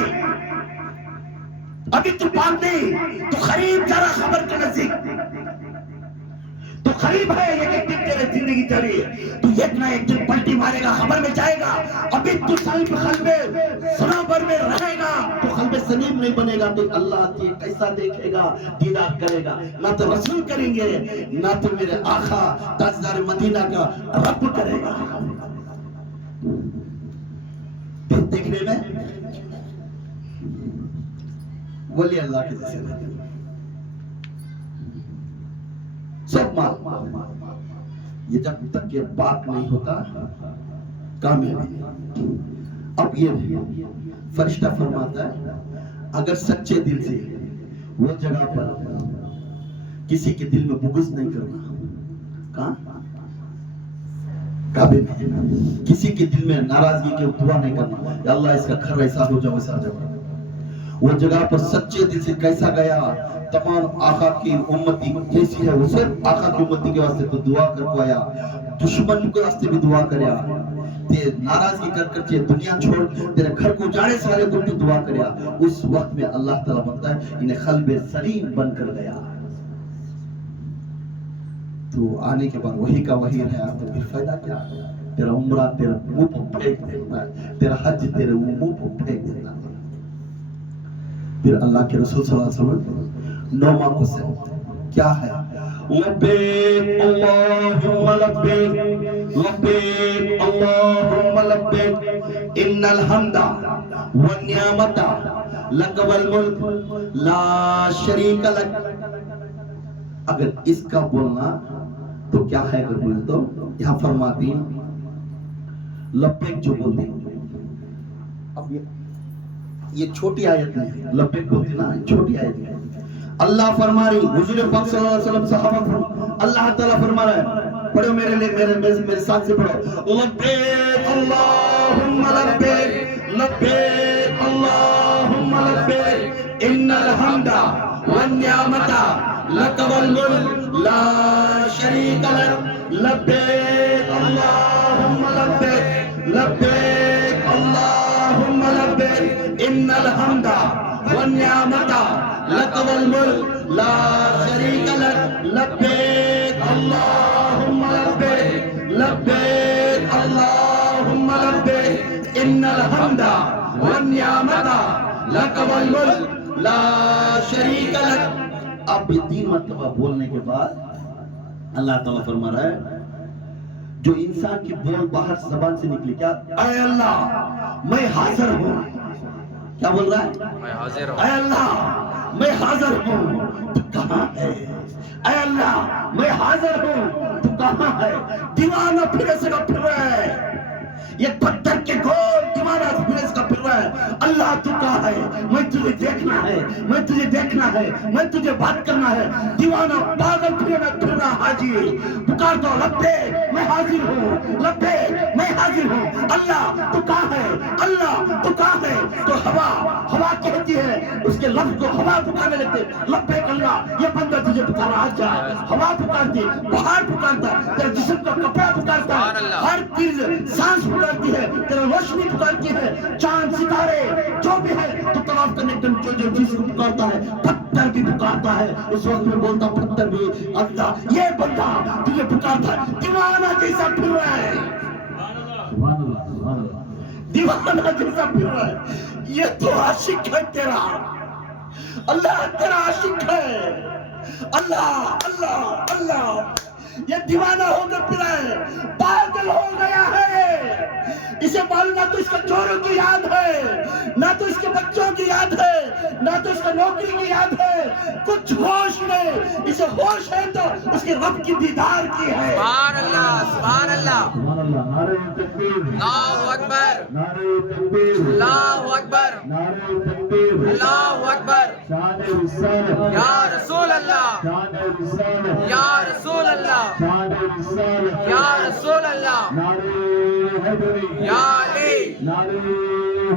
ابھی تو پاک نہیں, تو قریب جا رہا خبر کے نزدیک, تو قریب ہے ایک دن تیرے زندگی چلی ہے, تو ایک نہ ایک دن پلٹی مارے گا, خبر میں جائے گا. ابھی تو قلب سنوبر میں رہے گا, تو قلب سلیم نہیں بنے گا, تو اللہ کی کیسا دیکھے گا, دیدار کرے گا. نہ تو رسول کریں گے, نہ تو میرے آقا تاجدار مدینہ کا رب کرے گا. دیکھنے میں ولی اللہ کے جیسے نہیں, سب مال. یہ جب تک یہ بات نہیں ہوتا کامیابی نہیں. اب یہ فرشتہ فرماتا ہے اگر سچے دل سے وہ جگہ پر کسی کے دل میں بغض نہیں کرنا, کہاں؟ کعبے میں. کسی کے دل میں ناراضگی کے دعا نہیں کرنا, یا اللہ اس کا گھر ایسا ہو جائے ویسا جائے. وہ جگہ پر سچے دل سے کیسا گیا, تمام آقا کی امتی جیسی ہے, وہ صرف آقا کی امتی کے واسطے تو دعا کر پایا, دشمن کے واسطے بھی دعا کریا, ناراضگی کر کر دنیا چھوڑ تیرے گھر کو جانے سے والے کو تو دعا کریا. اس وقت میں اللہ تعالیٰ بنتا ہے انہیں قلب سلیم بن کر گیا. تو آنے کے بعد وہی کا وہی رہا, تو پھر فائدہ کیا؟ تیرا عمرہ تیرا منہ پر پھینک دیتا ہے, تیرا حج تیرے منہ پر پھینک دیتا ہے. پھر اللہ کے رسول صلی اللہ علیہ وسلم نوما کو سے کیا ہے لبیک اللہم لبیک لبیک اللہم لبیک ان الحمد والنعمت لک والملک لا شریک لک. اگر اس کا بولنا تو کیا ہے اگر بولے تو یہاں فرماتی لبیک جو بولتی. اب یہ چھوٹی آیت ہے لبیک بولتی نا چھوٹی آیت ہے. اللہ فرما رہی حضور پاک صلی اللہ علیہ وسلم صحابہ اللہ تعالیٰ فرما رہا ہے پڑھو میرے لیے میرے ساتھ سے پڑھو لبیک اللہم لبیک لبیک اللہم لبیک ان الحمد والنعمت لک والملک لا شریک لک لبیک اللہم لبیک لبیک اللہم لبیک ان الحمد والنعمت لک والملک لا شریک لک لبیک اللہم لبیک لبیک اللہم لبیک ان الحمد والنعمت لک والملک لا شریک لک. اب یہ 3 مرتبہ بولنے کے بعد اللہ تعالیٰ فرما رہا ہے جو انسان کی بول باہر زبان سے نکلی کیا اے اللہ میں حاضر ہوں. کیا بول رہا ہے میں حاضر ہوں. اے اللہ میں حاضر ہوں تو کہاں ہے. اے اللہ میں حاضر ہوں تو کہاں ہے. دیوانہ پھرے سے کا پھر رہا ہے یہ پتھر کے گول دیوانہ پھرے سے کا پھر رہا ہے. اللہ تو کہاں ہے میں تجھے دیکھنا ہے میں تجھے دیکھنا ہے میں تجھے بات کرنا ہے. دیوانہ پاگل پھرے میں پھر رہا حاجی پکار دو لبیک میں حاضر ہوں لبیک میں حاضر ہوں. اللہ تو کہاں ہے اللہ تو کہاں ہے. تو ہوا کہتی ہے اس کے لفظ کو ہوا پکارنے لگتے لبیک اللہ یہ بندہ تجھے پکارا آ جا. ہوا پکارتی پہاڑ پکارتا تیرا جسم کا کپڑا پکارتا ہر چیز سانس پکارتی ہے تیرا روشنی پکارتی ہے چاند ستارے جو بھی ہے تو طواف کرنے کے جو چیز کو پکارتا ہے پتھر بھی پکارتا ہے. اس وقت میں بولتا پتھر بھی اللہ یہ بندہ تجھے پکارتا ہے. دیوانہ جیسا پھر رہا ہے دیوانہ جیسا پھر رہا ہے. یہ تو عاشق ہے تیرا اللہ تیرا عاشق ہے. اللہ اللہ اللہ یہ دیوانہ ہو کر پھرا ہے پاگل ہو گیا ہے. اسے معلوم نہ تو اس کا چوروں کی یاد ہے نہ تو اس کے بچوں کی یاد ہے نہ تو اس کا نوکری کی یاد ہے کچھ ہوش نہیں. اسے ہوش ہے تو اس کے رب کی دیدار کی ہے. سبحان اللہ سبحان اللہ سبحان اللہ. نعرہ تکبیر اللہ اکبر نعرہ تکبیر اللہ اکبر نعرہ تکبیر اللہ اکبر شان رسالت یا رسول اللہ شان رسالت یا رسول اللہ شان رسالت یا رسول اللہ نعرہ حیدری یا علی نعرہ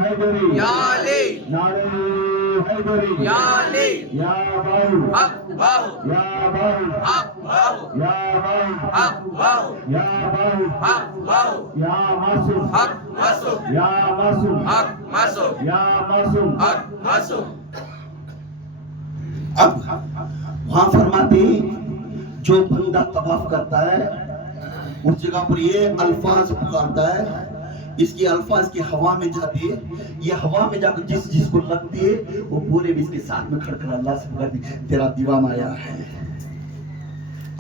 حیدری یا علی نعرہ حیدری یا علی یا باہو حق باہو یا باہو حق باہو یا باہو حق باہو یا باہو حق باہو یا معصوم حق معصوم یا معصوم حق معصوم یا معصوم. حق معصوم. اب وہاں فرماتے جو بندہ طواف کرتا ہے اس جگہ پر یہ الفاظ پکارتا ہے اس کی الفاظ کی ہوا میں جاتی ہے. یہ ہوا میں جا کر جس کو لگتی ہے وہ پورے بھی اس کے ساتھ میں کھڑ کر اللہ سے پکارتی تیرا دیوانہ آیا ہے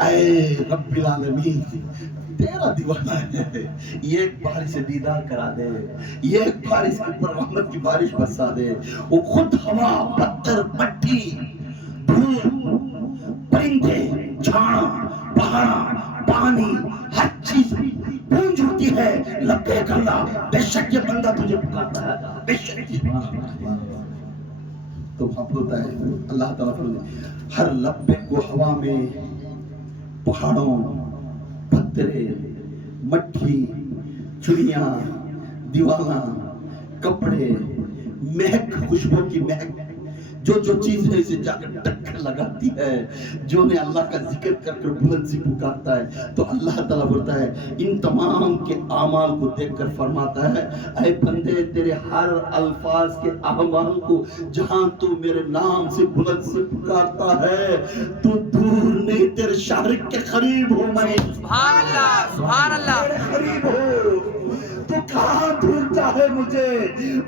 اے رب العالمین تیرا دیوانہ ہے. یہ ایک بار اسے دیدار کرا دے یہ ایک بار اس کے اوپر رحمت کی بارش برسا دے. وہ خود ہوا پتھر مٹی دھول پرندے جھاڑ پہاڑ پانی ہر چیز گونج اٹھتی ہے لبیک اللہ بے شک یہ بندہ تجھے پکارتا ہے بے شک. تو وہاں بولتا ہے اللہ تعالیٰ فرماتے ہر لبیک کو ہوا میں پہاڑوں پتھرے مٹی چڑیاں دیوانہ کپڑے مہک خوشبو کی مہک جو چیز ہے اسے جا کر ٹکر لگاتی ہے جو نے اللہ کا ذکر کر کر بلند سے پکارتا ہے. تو اللہ تعالیٰ بولتا ہے ان تمام کے اعمال کو دیکھ کر فرماتا ہے اے بندے تیرے ہر الفاظ کے اعمال کو جہاں تو میرے نام سے بلند سے پکارتا ہے تو دور نہیں تیرے شارق کے قریب ہو. میں سبحان اللہ سبحان اللہ تیرے قریب ہو تو کہاں دور چاہے مجھے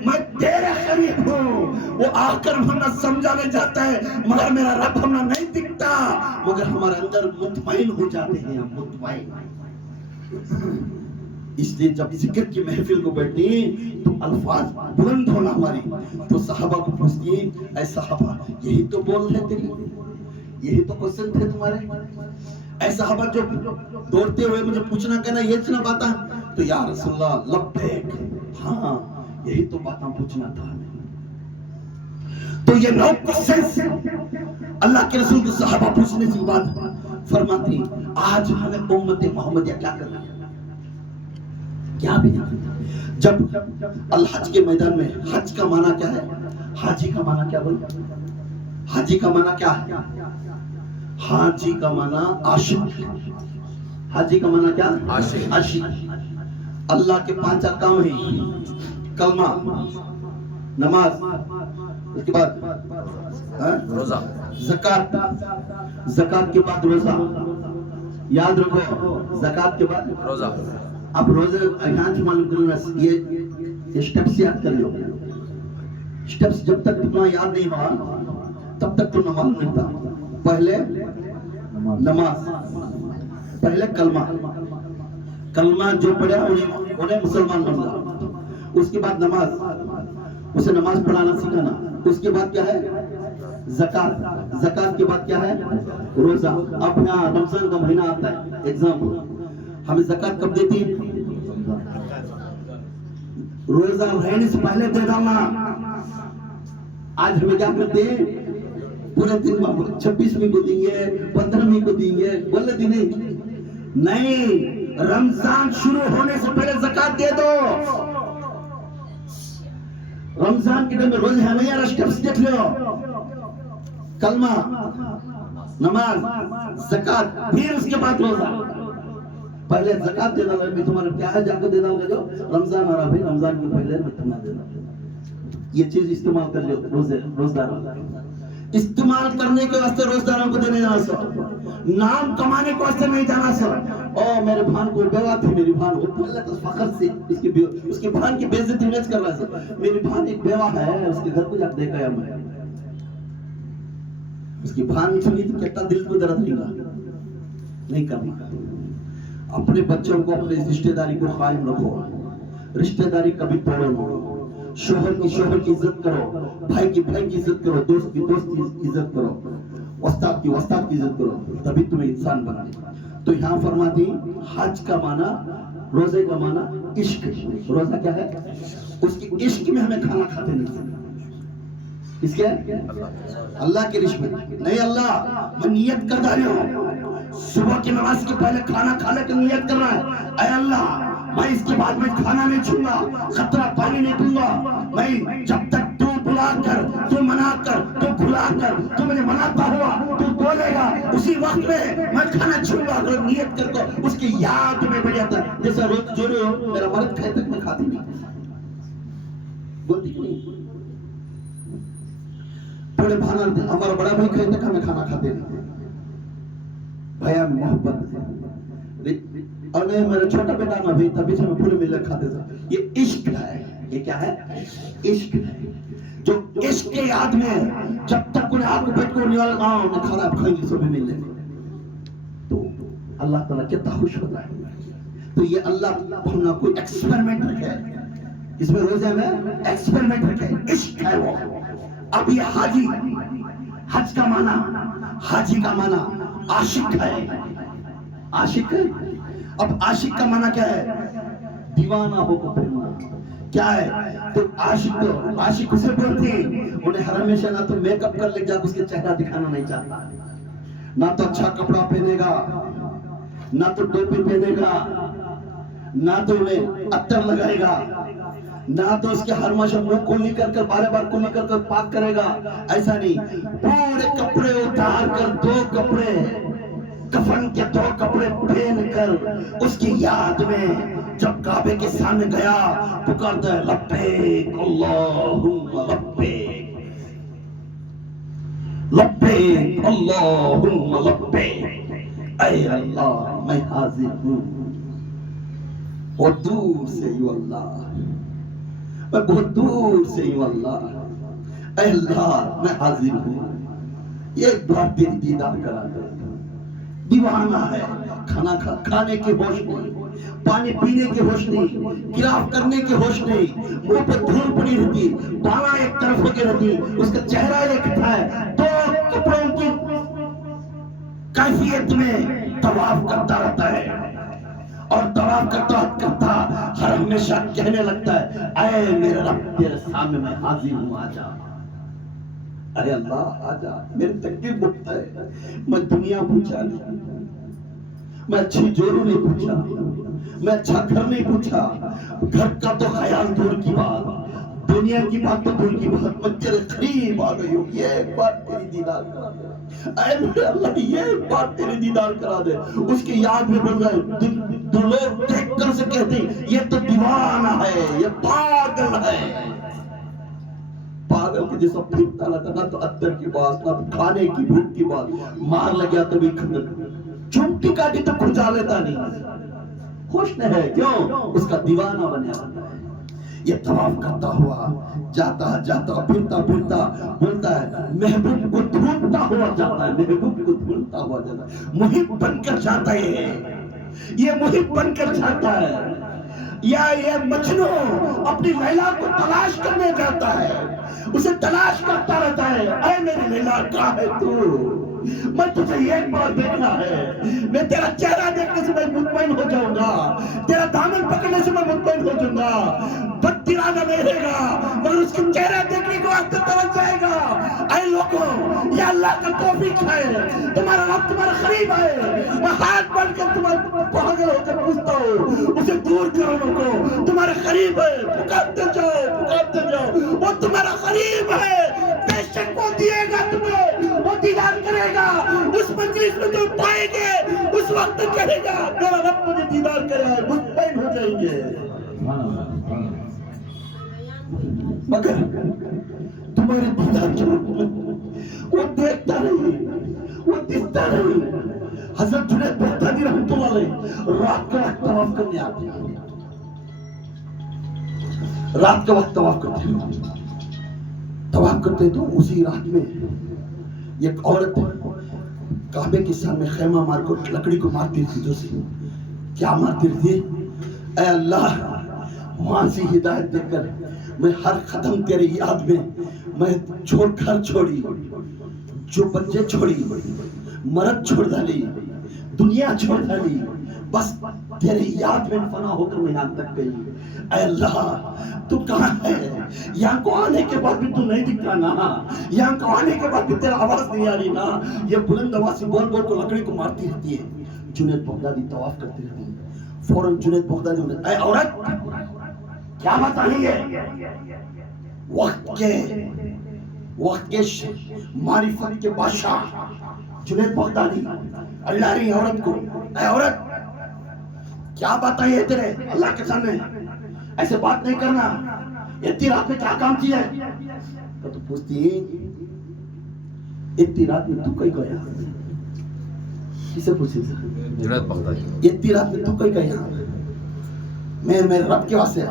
میں تیرے قریب ہوں. وہ آ کر ہمیں سمجھانے جاتا ہے مگر میرا رب ہمیں نہیں دکھتا, مگر ہمارے اندر مطمئن ہو جاتے ہیں, ہم مطمئن. اس لیے جب ذکر کی محفل کو بیٹھتی تو الفاظ بلند ہونا ہماری, تو صحابہ کو پوچھتی اے صحابہ یہی تو بول رہے تھے, یہی تو کوشچن تھے تمہارے. اے صحابہ جو دوڑتے ہوئے مجھے پوچھنا کہنا یہ اتنا باتاں, تو یا رسول اللہ لبیک, ہاں یہی تو باتاں پوچھنا تھا. تو یہ 9 کوشچنز اللہ کے رسول کو صحابہ پوچھنے کے بعد فرماتی آج ہمیں امت محمدیہ کیا کرنا ہے, کیا بھی نہیں. جب الحج کے میدان میں, حج کا معنی کیا ہے, حاجی کا معنی کیا بولے, حاجی کا معنی کیا ہے, حاجی کا معنی عاشق, حاجی کا معنی کیا, عاشق. اللہ کے 5 احکام ہیں, کلمہ, نماز, اس کے بعد روزہ, زکات, زکات کے بعد روزہ. یاد رکھو زکات کے بعد روزہ. اب روزے یہاں سے معلوم کرنا, یہ سٹیپس یاد کر لو. سٹیپس جب تک تمہیں یاد نہیں ہوا تب تک تو نماز نہیں تھا. پہلے نماز, پہلے کلمہ, کلمہ جو پڑھا انہیں مسلمان بننا. اس کے بعد نماز, اسے نماز پڑھانا سکھانا. اس کے بعد کیا ہے زکات, زکات کے بعد کیا ہے روزہ. اب یہاں رمضان کا مہینہ آتا ہے, ایگزامپل ہمیں زکات کب دیتی, روزہ رہنے سے پہلے دے ڈالنا. آج ہمیں کیا کرتے ہیں پورے دن 26ویں کو دیں گے, 15ویں کو دیں گے, بولے دیں نہیں, رمضان شروع ہونے سے پہلے زکات دے دو. رمضان کے دن میں روزے ہمیں یار سٹیپس دیکھ لو, کلمہ, نماز, زکات, پھر اس کے بعد روزہ. پہلے زکات دے ڈالا, میں تمہارے پیار جا کے دے ڈال گا, جو رمضان آ رہا بھائی رمضان کے پہلے میں تمہیں دے ڈال. یہ چیز استعمال کر لو روزداروں, استعمال کرنے کے واسطے روزداروں کو دینے جانا سو, نام کمانے کے واسطے نہیں جانا سو. او میرے بھان کو بیوہ تھی, میری بھان وہ پہلے تو فخر سے اس کی بھان کی بےعزتی نہیں کر رہا سو. میری بھان ایک بیوہ ہے, اس کے گھر کو جا دیکھا ہے میں, اس کی بھان سنی تو کہتا دل کو درد نہیں گا, نہیں کرنا. اپنے بچوں کو اپنے رشتہ داری کو قائم رکھو, رشتہ داری کبھی توڑو نہ. شوہر کی عزت کرو, بھائی کی عزت کرو, دوست کی عزت کرو, استاد کی عزت کرو, تبھی تمہیں انسان بنانے. تو یہاں فرماتی حج کا معنی, روزے کا معنی عشق. روزہ کیا ہے, اس کی عشق میں ہمیں کھانا کھاتے نہیں. اس کے اللہ کے رشک میں نہیں, اللہ میں نیت کر رہا ہوں صبح کی نماز کے پہلے کھانا کھانے کی نیت کر رہا ہے. اے اللہ میں اس کے بعد میں کھانا نہیں چھوں گا, خطرہ پانی نہیں پوں گا. میں جب تک تو بلا کر, تو منا کر, تو بھلا کر, تو مجھے مناتا ہوا تو بولے گا, اسی وقت میں کھانا چھوں گا. اگر نیت کر کو اس کی یاد میں بڑھ جاتا ہے. جیسا روز جو ہو میرا مرد کھائے تک میں کھاتی نہیں, بولتی کہ نہیں. بڑے بھانا ہمارا بڑا بھائی کھائے تک ہمیں کھانا کھاتے نہیں. بھیا میں محبت, اور میں میرا چھوٹا بیٹا نہ بھی تبھی سے میں پورے ملے کھاتے تھا. یہ عشق ہے. یہ کیا ہے, عشق ہے. جو عشق کے یاد میں جب تک انہیں آپ کو بیٹھ کو انہیں کھانا کھائیں گے سبھی مل لیں گے, تو اللہ تعالیٰ کتنا خوش ہوتا ہے. تو یہ اللہ ہمنا کوئی ایکسپیریمنٹ رکھے, اس میں روزے میں ایکسپیریمنٹ رکھے, عشق ہے وہ. اب یہ حاجی, حج کا معنی, حاجی کا معنی عاشق ہے. عاشق ہے. اب عاشق کا معنی کیا ہے, دیوانہ ہو کو پھرنا. کیا ہے, تو عاشق اسے بولتے انہیں ہمیشہ نہ تو میک اپ کر لے جا, اس کے چہرہ دکھانا نہیں چاہتا, نہ تو اچھا کپڑا پہنے گا, نہ تو ٹوپی پہنے گا, نہ تو انہیں عطر لگائے گا, نہ تو اس کے ہر ماشا منہ کلی کر بار بار کلی کر پاک کرے گا. ایسا نہیں, پورے کپڑے اتار کر 2 کپڑے, کفن کے 2 کپڑے پہن کر اس کی یاد میں جب کعبے کے سامنے گیا پکارتا ہے لبیک اللہم لبیک, لبیک اللہم لبیک. اے اللہ میں حاضر ہوں, اور دور سے یو اللہ میں بہت دور سے ہوں اللہ، اے اللہ میں حاضر ہوں، ایک بار تیری دیدار کرا دے۔ دیوانہ ہے، کھانا کھانے کے ہوش نہیں، پانی پینے کے ہوش نہیں، گراف کرنے کے ہوش نہیں، منہ پر دھول پڑی رہتی، بالا ایک طرف ہو کے رہتی، اس کا چہرہ ایک ہے، تو کپڑوں کی کیفیت میں طواف کرتا رہتا ہے، اور طواف کرتا کرتا ہر ہمیشہ کہنے لگتا ہے اے میرے رب تیرے سامنے میں حاضر ہوں، آجا، ارے اللہ آجا، میری تکلیف بہت ہے، میں دنیا پوچھا نہیں، میں اچھی جوڑوں نہیں پوچھا، میں اچھا گھر نہیں پوچھا، گھر کا تو خیال دور کی بات، دنیا کی بات تو دور کی بات، میں تیرے قریب آ گئی ہوں، یہ ایک بار تیری دیدار کرا دے، اے میرے اللہ یہ ایک بار تیری دیدار کرا دے۔ اس کی یاد میں بن گئے، دو لوگ دیکھ کر سے کہتے ہیں یہ تو دیوانہ ہے، یہ پاگل ہے، پاگل کے جیسا پھرتا رہتا، نہ تو ادر کی بات، نہ کھانے کی بھوک کی بات، مار لگیا تو بھی چمٹی کاٹی تو کھجا لیتا نہیں، خوش نہ ہے، کیوں؟ اس کا دیوانہ بنے ہوتا ہے۔ یہ طواف کرتا ہوا جاتا جاتا پھرتا پھرتا بولتا ہے محبوب کو ڈھونڈتا ہوا جاتا ہے، محبوب کو ڈھونڈتا ہوا جاتا ہے، محب بن کر جاتا ہے، یہ محب بن کر جاتا ہے، یا یہ مجنو اپنی لیلا کو تلاش کرنے جاتا ہے، اسے تلاش کرتا رہتا ہے، اے میری لیلا کہاں ہے تو؟ میں تجھے ایک بار دیکھنا ہے، میں تیرا چہرہ دیکھنے سے میں مطمئن ہو جاؤں گا، تیرا دامن پکڑنے سے میں مطمئن ہو جاؤں گا، بد ارادہ نہیں رہے گا، مگر اس کی چہرہ دیکھنے کو واسطے توجہ جائے گا۔ اے لوگوں، یہ اللہ کا توفیق ہے، تمہارا رب تمہارا قریب ہے، میں ہاتھ بڑھ کر تمہارے پاگل ہو کر پوچھتا ہوں، اسے دور کرو لوگوں، تمہارے قریب ہے، پکارتے جاؤ، وہ تمہارا قریب ہے، بے شک وہ دیے گا تمہیں، وہ دیدار کرے گا، اس مجلس میں تم پائیں گے، اس وقت کہے گا میرا رب مجھے دیدار کرے ہے، مطمئن ہو جائیں گے۔ مگر تمہارے دیدار کے وقت وہ دیکھتا نہیں، وہ دکھتا نہیں۔ حضرت جنید بغدادی رحمۃ اللہ علیہ رات کا وقت طواف کرنے آتے ہیں، رات کا وقت طواف کرتے ہیں، طواف کرتے تو اسی رات میں ایک عورت کعبے کے سامنے خیمہ مار کر لکڑی کو مارتی تھی، جو سے کیا مارتی تھی؟ اے اللہ وہاں سے ہدایت دے کر میں ہر قدم تیرے یاد میں چھوڑ گھر چھوڑی، جو بچے چھوڑی، مرد چھوڑ ڈالی، دنیا چھوڑ ڈالی، بس تیرے یاد میں فنا ہو کر میں یہاں تک گئی۔ اے اللہ تو کہاں ہے؟ یہاں کو آنے کے بعد بھی تو نہیں دکھتا نا، یہاں کو آنے کے بعد بھی تیرا آواز نہیں آ رہی نا، یہ بلند آواز سے بول بول کو لکڑی کو مارتی رہتی ہے۔ جنید بغدادی طواف کرتی رہتی ہے، فوراً جنید بغدادی نے اے عورت کیا بات آئی ہے؟ وقت کے معرفت کے بادشاہ جنید بغدادی اللہ رہی عورت کو، اے عورت کیا بات آئی ہے تیرے اللہ کے سامنے؟ ایسے بات نہیں کرنا، اتنی رات میں کیا کام کیا ہے؟ تو پوچھتی ہے اتنی رات میں تو کہیں گیا؟ کسے پوچھی؟ جنید بغدادی۔ اتنی رات میں تو کہیں گیا؟ میں میرے رب کے واسطے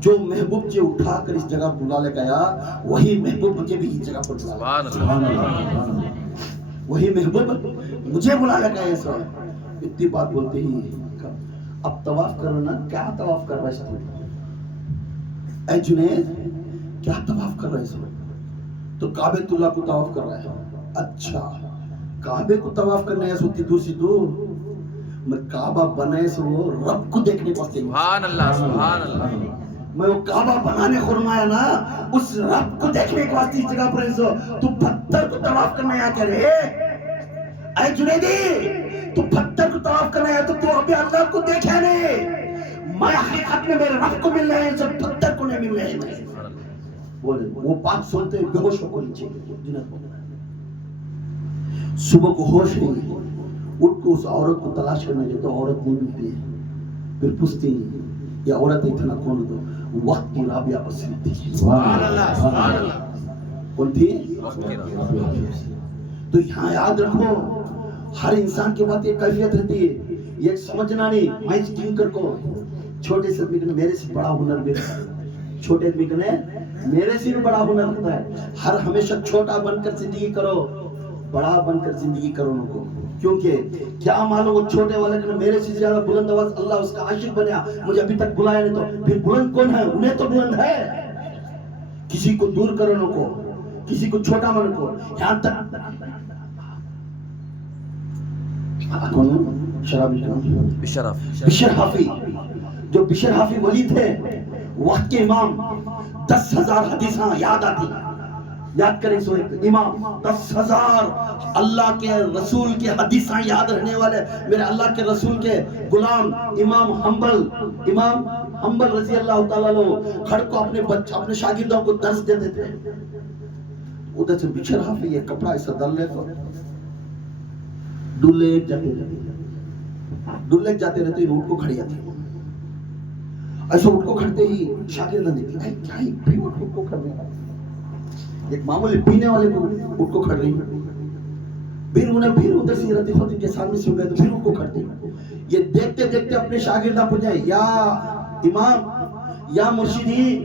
جو محبوب جے اٹھا کر اس جگہ بلا لے گیا، وہی محبوب مجھے بھی اس جگہ پر بلا لے گیا، وہی محبوب مجھے بلا لے گیا۔ ایسا اتنی بات بولتے ہی اب طواف کرو نا، کیا طواف کر رہا ہے؟ اے جنید کیا طواف کر رہا ہے؟ تو کعبۃ اللہ کو طواف کر رہا ہے۔ اچھا کعبے کو طواف کرنا ہے، سوتی دور سے دور میں کعبہ بنائے سے وہ رب کو دیکھنے کو واسطے، سبحان اللہ سبحان اللہ، میں وہ کعبہ بنانے فرمایا نا، اس رب کو دیکھنے کے واسطے اس جگہ پر تو پتھر کو طواف کرنا ہے کیا رے؟ اے جنیدی تو پتھر کو طواف کرنا ہے تو ابھی اللہ کو دیکھا نہیں، میں حقیقت میں میرے رب کو مل رہے ہیں، سب پتھر کو نہیں مل رہے ہیں۔ بولے وہ بات سنتے بے ہوش ہو کر نیچے جنید بولے، صبح کو ہوش نہیں، اٹھ کو اس عورت کو تلاش کرنے گئے تو عورت نہیں ملتی ہے، پھر پوچھتی ہیں یہ عورت اتنا کون؟ دو وقت کی رابعہ بصری تھی۔ سبحان اللہ سبحان اللہ، کون تھی؟ وقت کی رابعہ۔ تو یہاں یاد رکھو ہر انسان کے بعد ایک کیفیت رہتی ہے، یہ سمجھنا نہیں میں اس کنکر کو چھوٹے سے میرے سے بڑا ہنر میرا، چھوٹے آدمی کہنے میرے سے بھی بڑا ہونا رکھتا ہے. ہر ہمیشہ چھوٹا بن کر زندگی کرو, بڑا بن کر زندگی کرو ان کو. کیونکہ کیا معلوم وہ چھوٹے والے کہنے میرے سے زیادہ بلند آواز اللہ اس کا عاشق بنیا, مجھے ابھی تک بلایا نہیں, تو پھر بلند کون ہے؟ انہیں تو بلند ہے. کسی کو دور کرو ان کو, کسی کو چھوٹا من کو. یہاں تک بشر حافی, جو بشر حافی ولی تھے, وقت کے امام, 10,000 حدیثاں یاد آتی. یاد کریں سو امام 10,000 اللہ کے رسول کے حدیثاں یاد رہنے والے, میرے اللہ کے رسول کے غلام امام حنبل رضی اللہ تعالیٰ عنہ کھڑ کو اپنے شاگردوں کو درس دیتے تھے. ادھر سے بشر حافی یہ کپڑا ایسا ڈلے کو ڈلے جاتے رہتے, اونٹ کو کھڑی آتی. ایسا اونٹ کو کھڑتے ہی شاگردوں نے دیکھا کیا ہی بھی اونٹ کو کھڑ رہے ہیں, ایک معمولی پینے والے کو اونٹ کو کھڑ رہی ہے. پھر انہیں پھر ادھر سے رہتی ہوتی کے سامنے سے ہو گئے تو پھر اونٹ کو کھڑتے. یہ دیکھتے دیکھتے اپنے شاگردہ پہنچائے, یا امام یا مرشدی,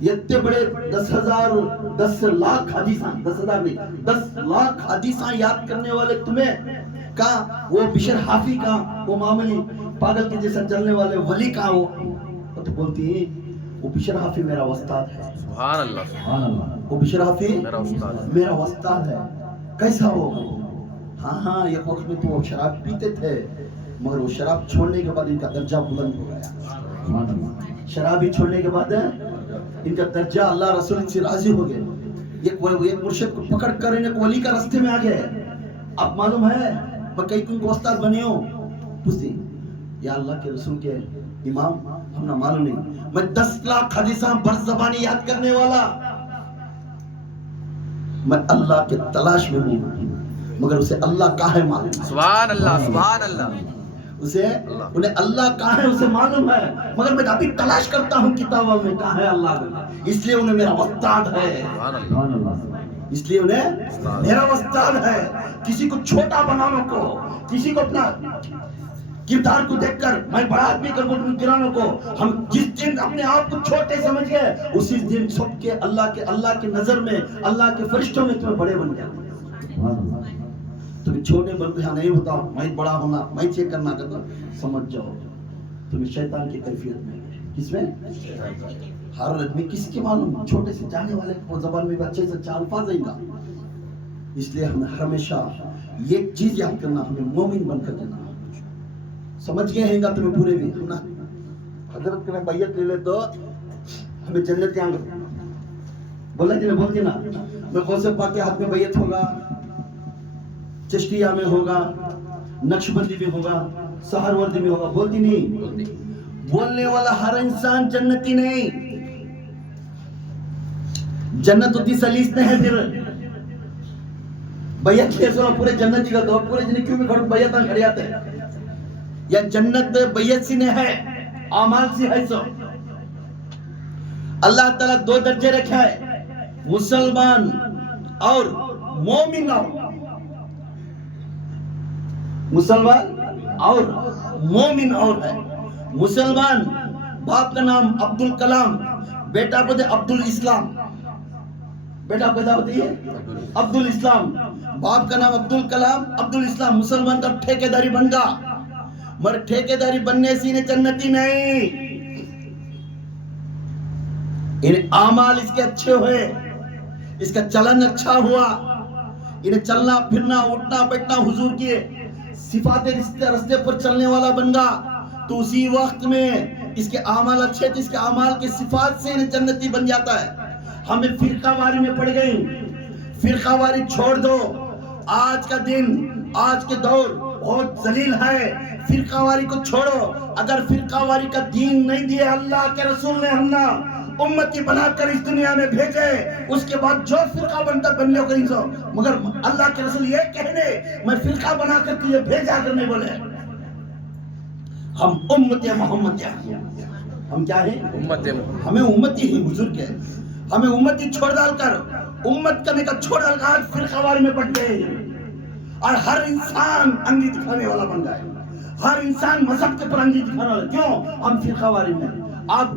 یہ اتنے بڑے 10 لاکھ حدیثاں, 10,000 نہیں 10 لاکھ حدیثاں یاد کرنے والے تمہیں کہاں, وہ بشر حافی کہاں, وہ معمولی پاگل کے جیسا چلنے والے ولی کہاں. وہ تو بولتی ہے وہ بشر حافی میرا استاد ہے. سبحان اللہ, سبحان اللہ. وہ بشر حافی میرا استاد ہے. کیسا ہو؟ ہاں ایک وقت میں تو وہ شراب پیتے تھے, مگر وہ شراب چھوڑنے کے بعد ان کا درجہ بلند ہو گیا. شرابی چھوڑنے کے بعد ان کا درجہ اللہ رسول ان سے راضی ہو گئے. ایک مرشد کو پکڑ کر انہیں ولی کا راستے میں آ گئے. اب معلوم ہے میں کئی کو استاد بنے ہوں, پوچھتی یا اللہ کے رسول کے امام ہم نہ معلوم نہیں, میں 10 لاکھ حدیثاں بر زبانی یاد کرنے والا, میں اللہ کے تلاش میں ہوں, مگر اسے اللہ کہاں ہے معلوم. سبحان اللہ, سبحان اللہ. انہیں اللہ کہاں ہے اسے معلوم ہے, مگر میں ابھی تلاش کرتا ہوں کتابوں میں کہاں ہے اللہ, اس لیے انہیں میرا استاد ہے. اس لیے انہیں میرا استاد ہے. کسی کو چھوٹا بنانے کو, کسی کو اپنا کردار کو دیکھ کر میں بڑا آدمی کر گرانے کو, ہم جس دن اپنے آپ کو چھوٹے سمجھ گئے اسی دن سب کے اللہ کے نظر میں, اللہ کے فرشتوں میں تمہیں بڑے بن جاتے. تمہیں چھوٹے بن کے نہیں ہوتا, میں بڑا ہونا, میں چیک کرنا کرتا, سمجھ جاؤ تمہیں شیطان کی کیفیت میں. کس میں؟ ہر آدمی کس کے معلوم, چھوٹے سے جانے والے کو زبان میں اچھے سے 4 الفاظ آئیں گا. اس لیے ہمیں ہمیشہ یہ چیز یاد کرنا, ہمیں مومن بن کر دینا. سمجھ گئے ہیں گا تمہیں پورے بھی, ہم نا حضرت کے بیعت لے لے تو ہمیں جنت یہاں بولا کہ بولتی نا, میں غوث پاک کے ہاتھ میں بیعت ہوگا, چشتیہ میں ہوگا, نقشبندی میں ہوگا, سہروردی میں ہوگا, بولتی نہیں. بولنے والا ہر انسان جنتی نہیں, جنت ہوتی سلیس نہیں ہے. پھر بیعت کے سو پورے جنتی کا دور, پورے جنہیں کیوں میں کھڑوں بیعت کھڑے آتے ہیں, یا جنت بیعت سی نہیں ہے, اعمال سی ہے. سو اللہ تعالیٰ 2 درجے رکھا ہے, مسلمان اور مومن. مسلمان اور مومن اور ہے. مسلمان باپ کا نام عبد الکلام, بیٹا پیدا عبد الاسلام, بیٹا پیدا ہوتی ہے عبد الاسلام, باپ کا نام عبد الکلام, عبد الاسلام. مسلمان کا ٹھیکیداری بن گا, مگر ٹھیکیداری بننے سے انہیں جنتی نہیں. انہیں اعمال اس کے اچھے ہوئے, اس کا چلن اچھا ہوا, انہیں چلنا پھرنا اٹھنا بیٹھنا حضور کی صفات رستے پر چلنے والا بن گا, تو اسی وقت میں اس کے اعمال اچھے تھے, اس کے اعمال کے صفات سے انہیں جنتی بن جاتا ہے. ہمیں فرقہ واری میں پڑ گئی, فرقہ واری چھوڑ دو. آج کا دن, آج کے دور بہت ذلیل ہے, فرقہ واری کو چھوڑو. اگر فرقہ واری کا دین نہیں دیا اللہ کے رسول نے, ہم نا امتی بنا کر اس دنیا میں بھیجے, اس کے بعد جو فرقہ بنتا بن لو کریں سو, مگر اللہ کے رسول یہ کہنے میں فرقہ بنا کر تجھے بھیجا کر نہیں بولے. ہم امت محمد ہیں, ہم کیا ہیں؟ امت. ہمیں امتی ہی حضور کے, ہمیں امتی چھوڑ ڈال کر, امت کرنے کا چھوڑ ڈال کر فرقہ واری میں پڑ گئے, اور ہر انسان انگلی دکھانے والا بن گئے, ہر انسان مذہب کے پر انگلی دکھانے والا. کیوں؟ ہم فرقہ واری میں. اب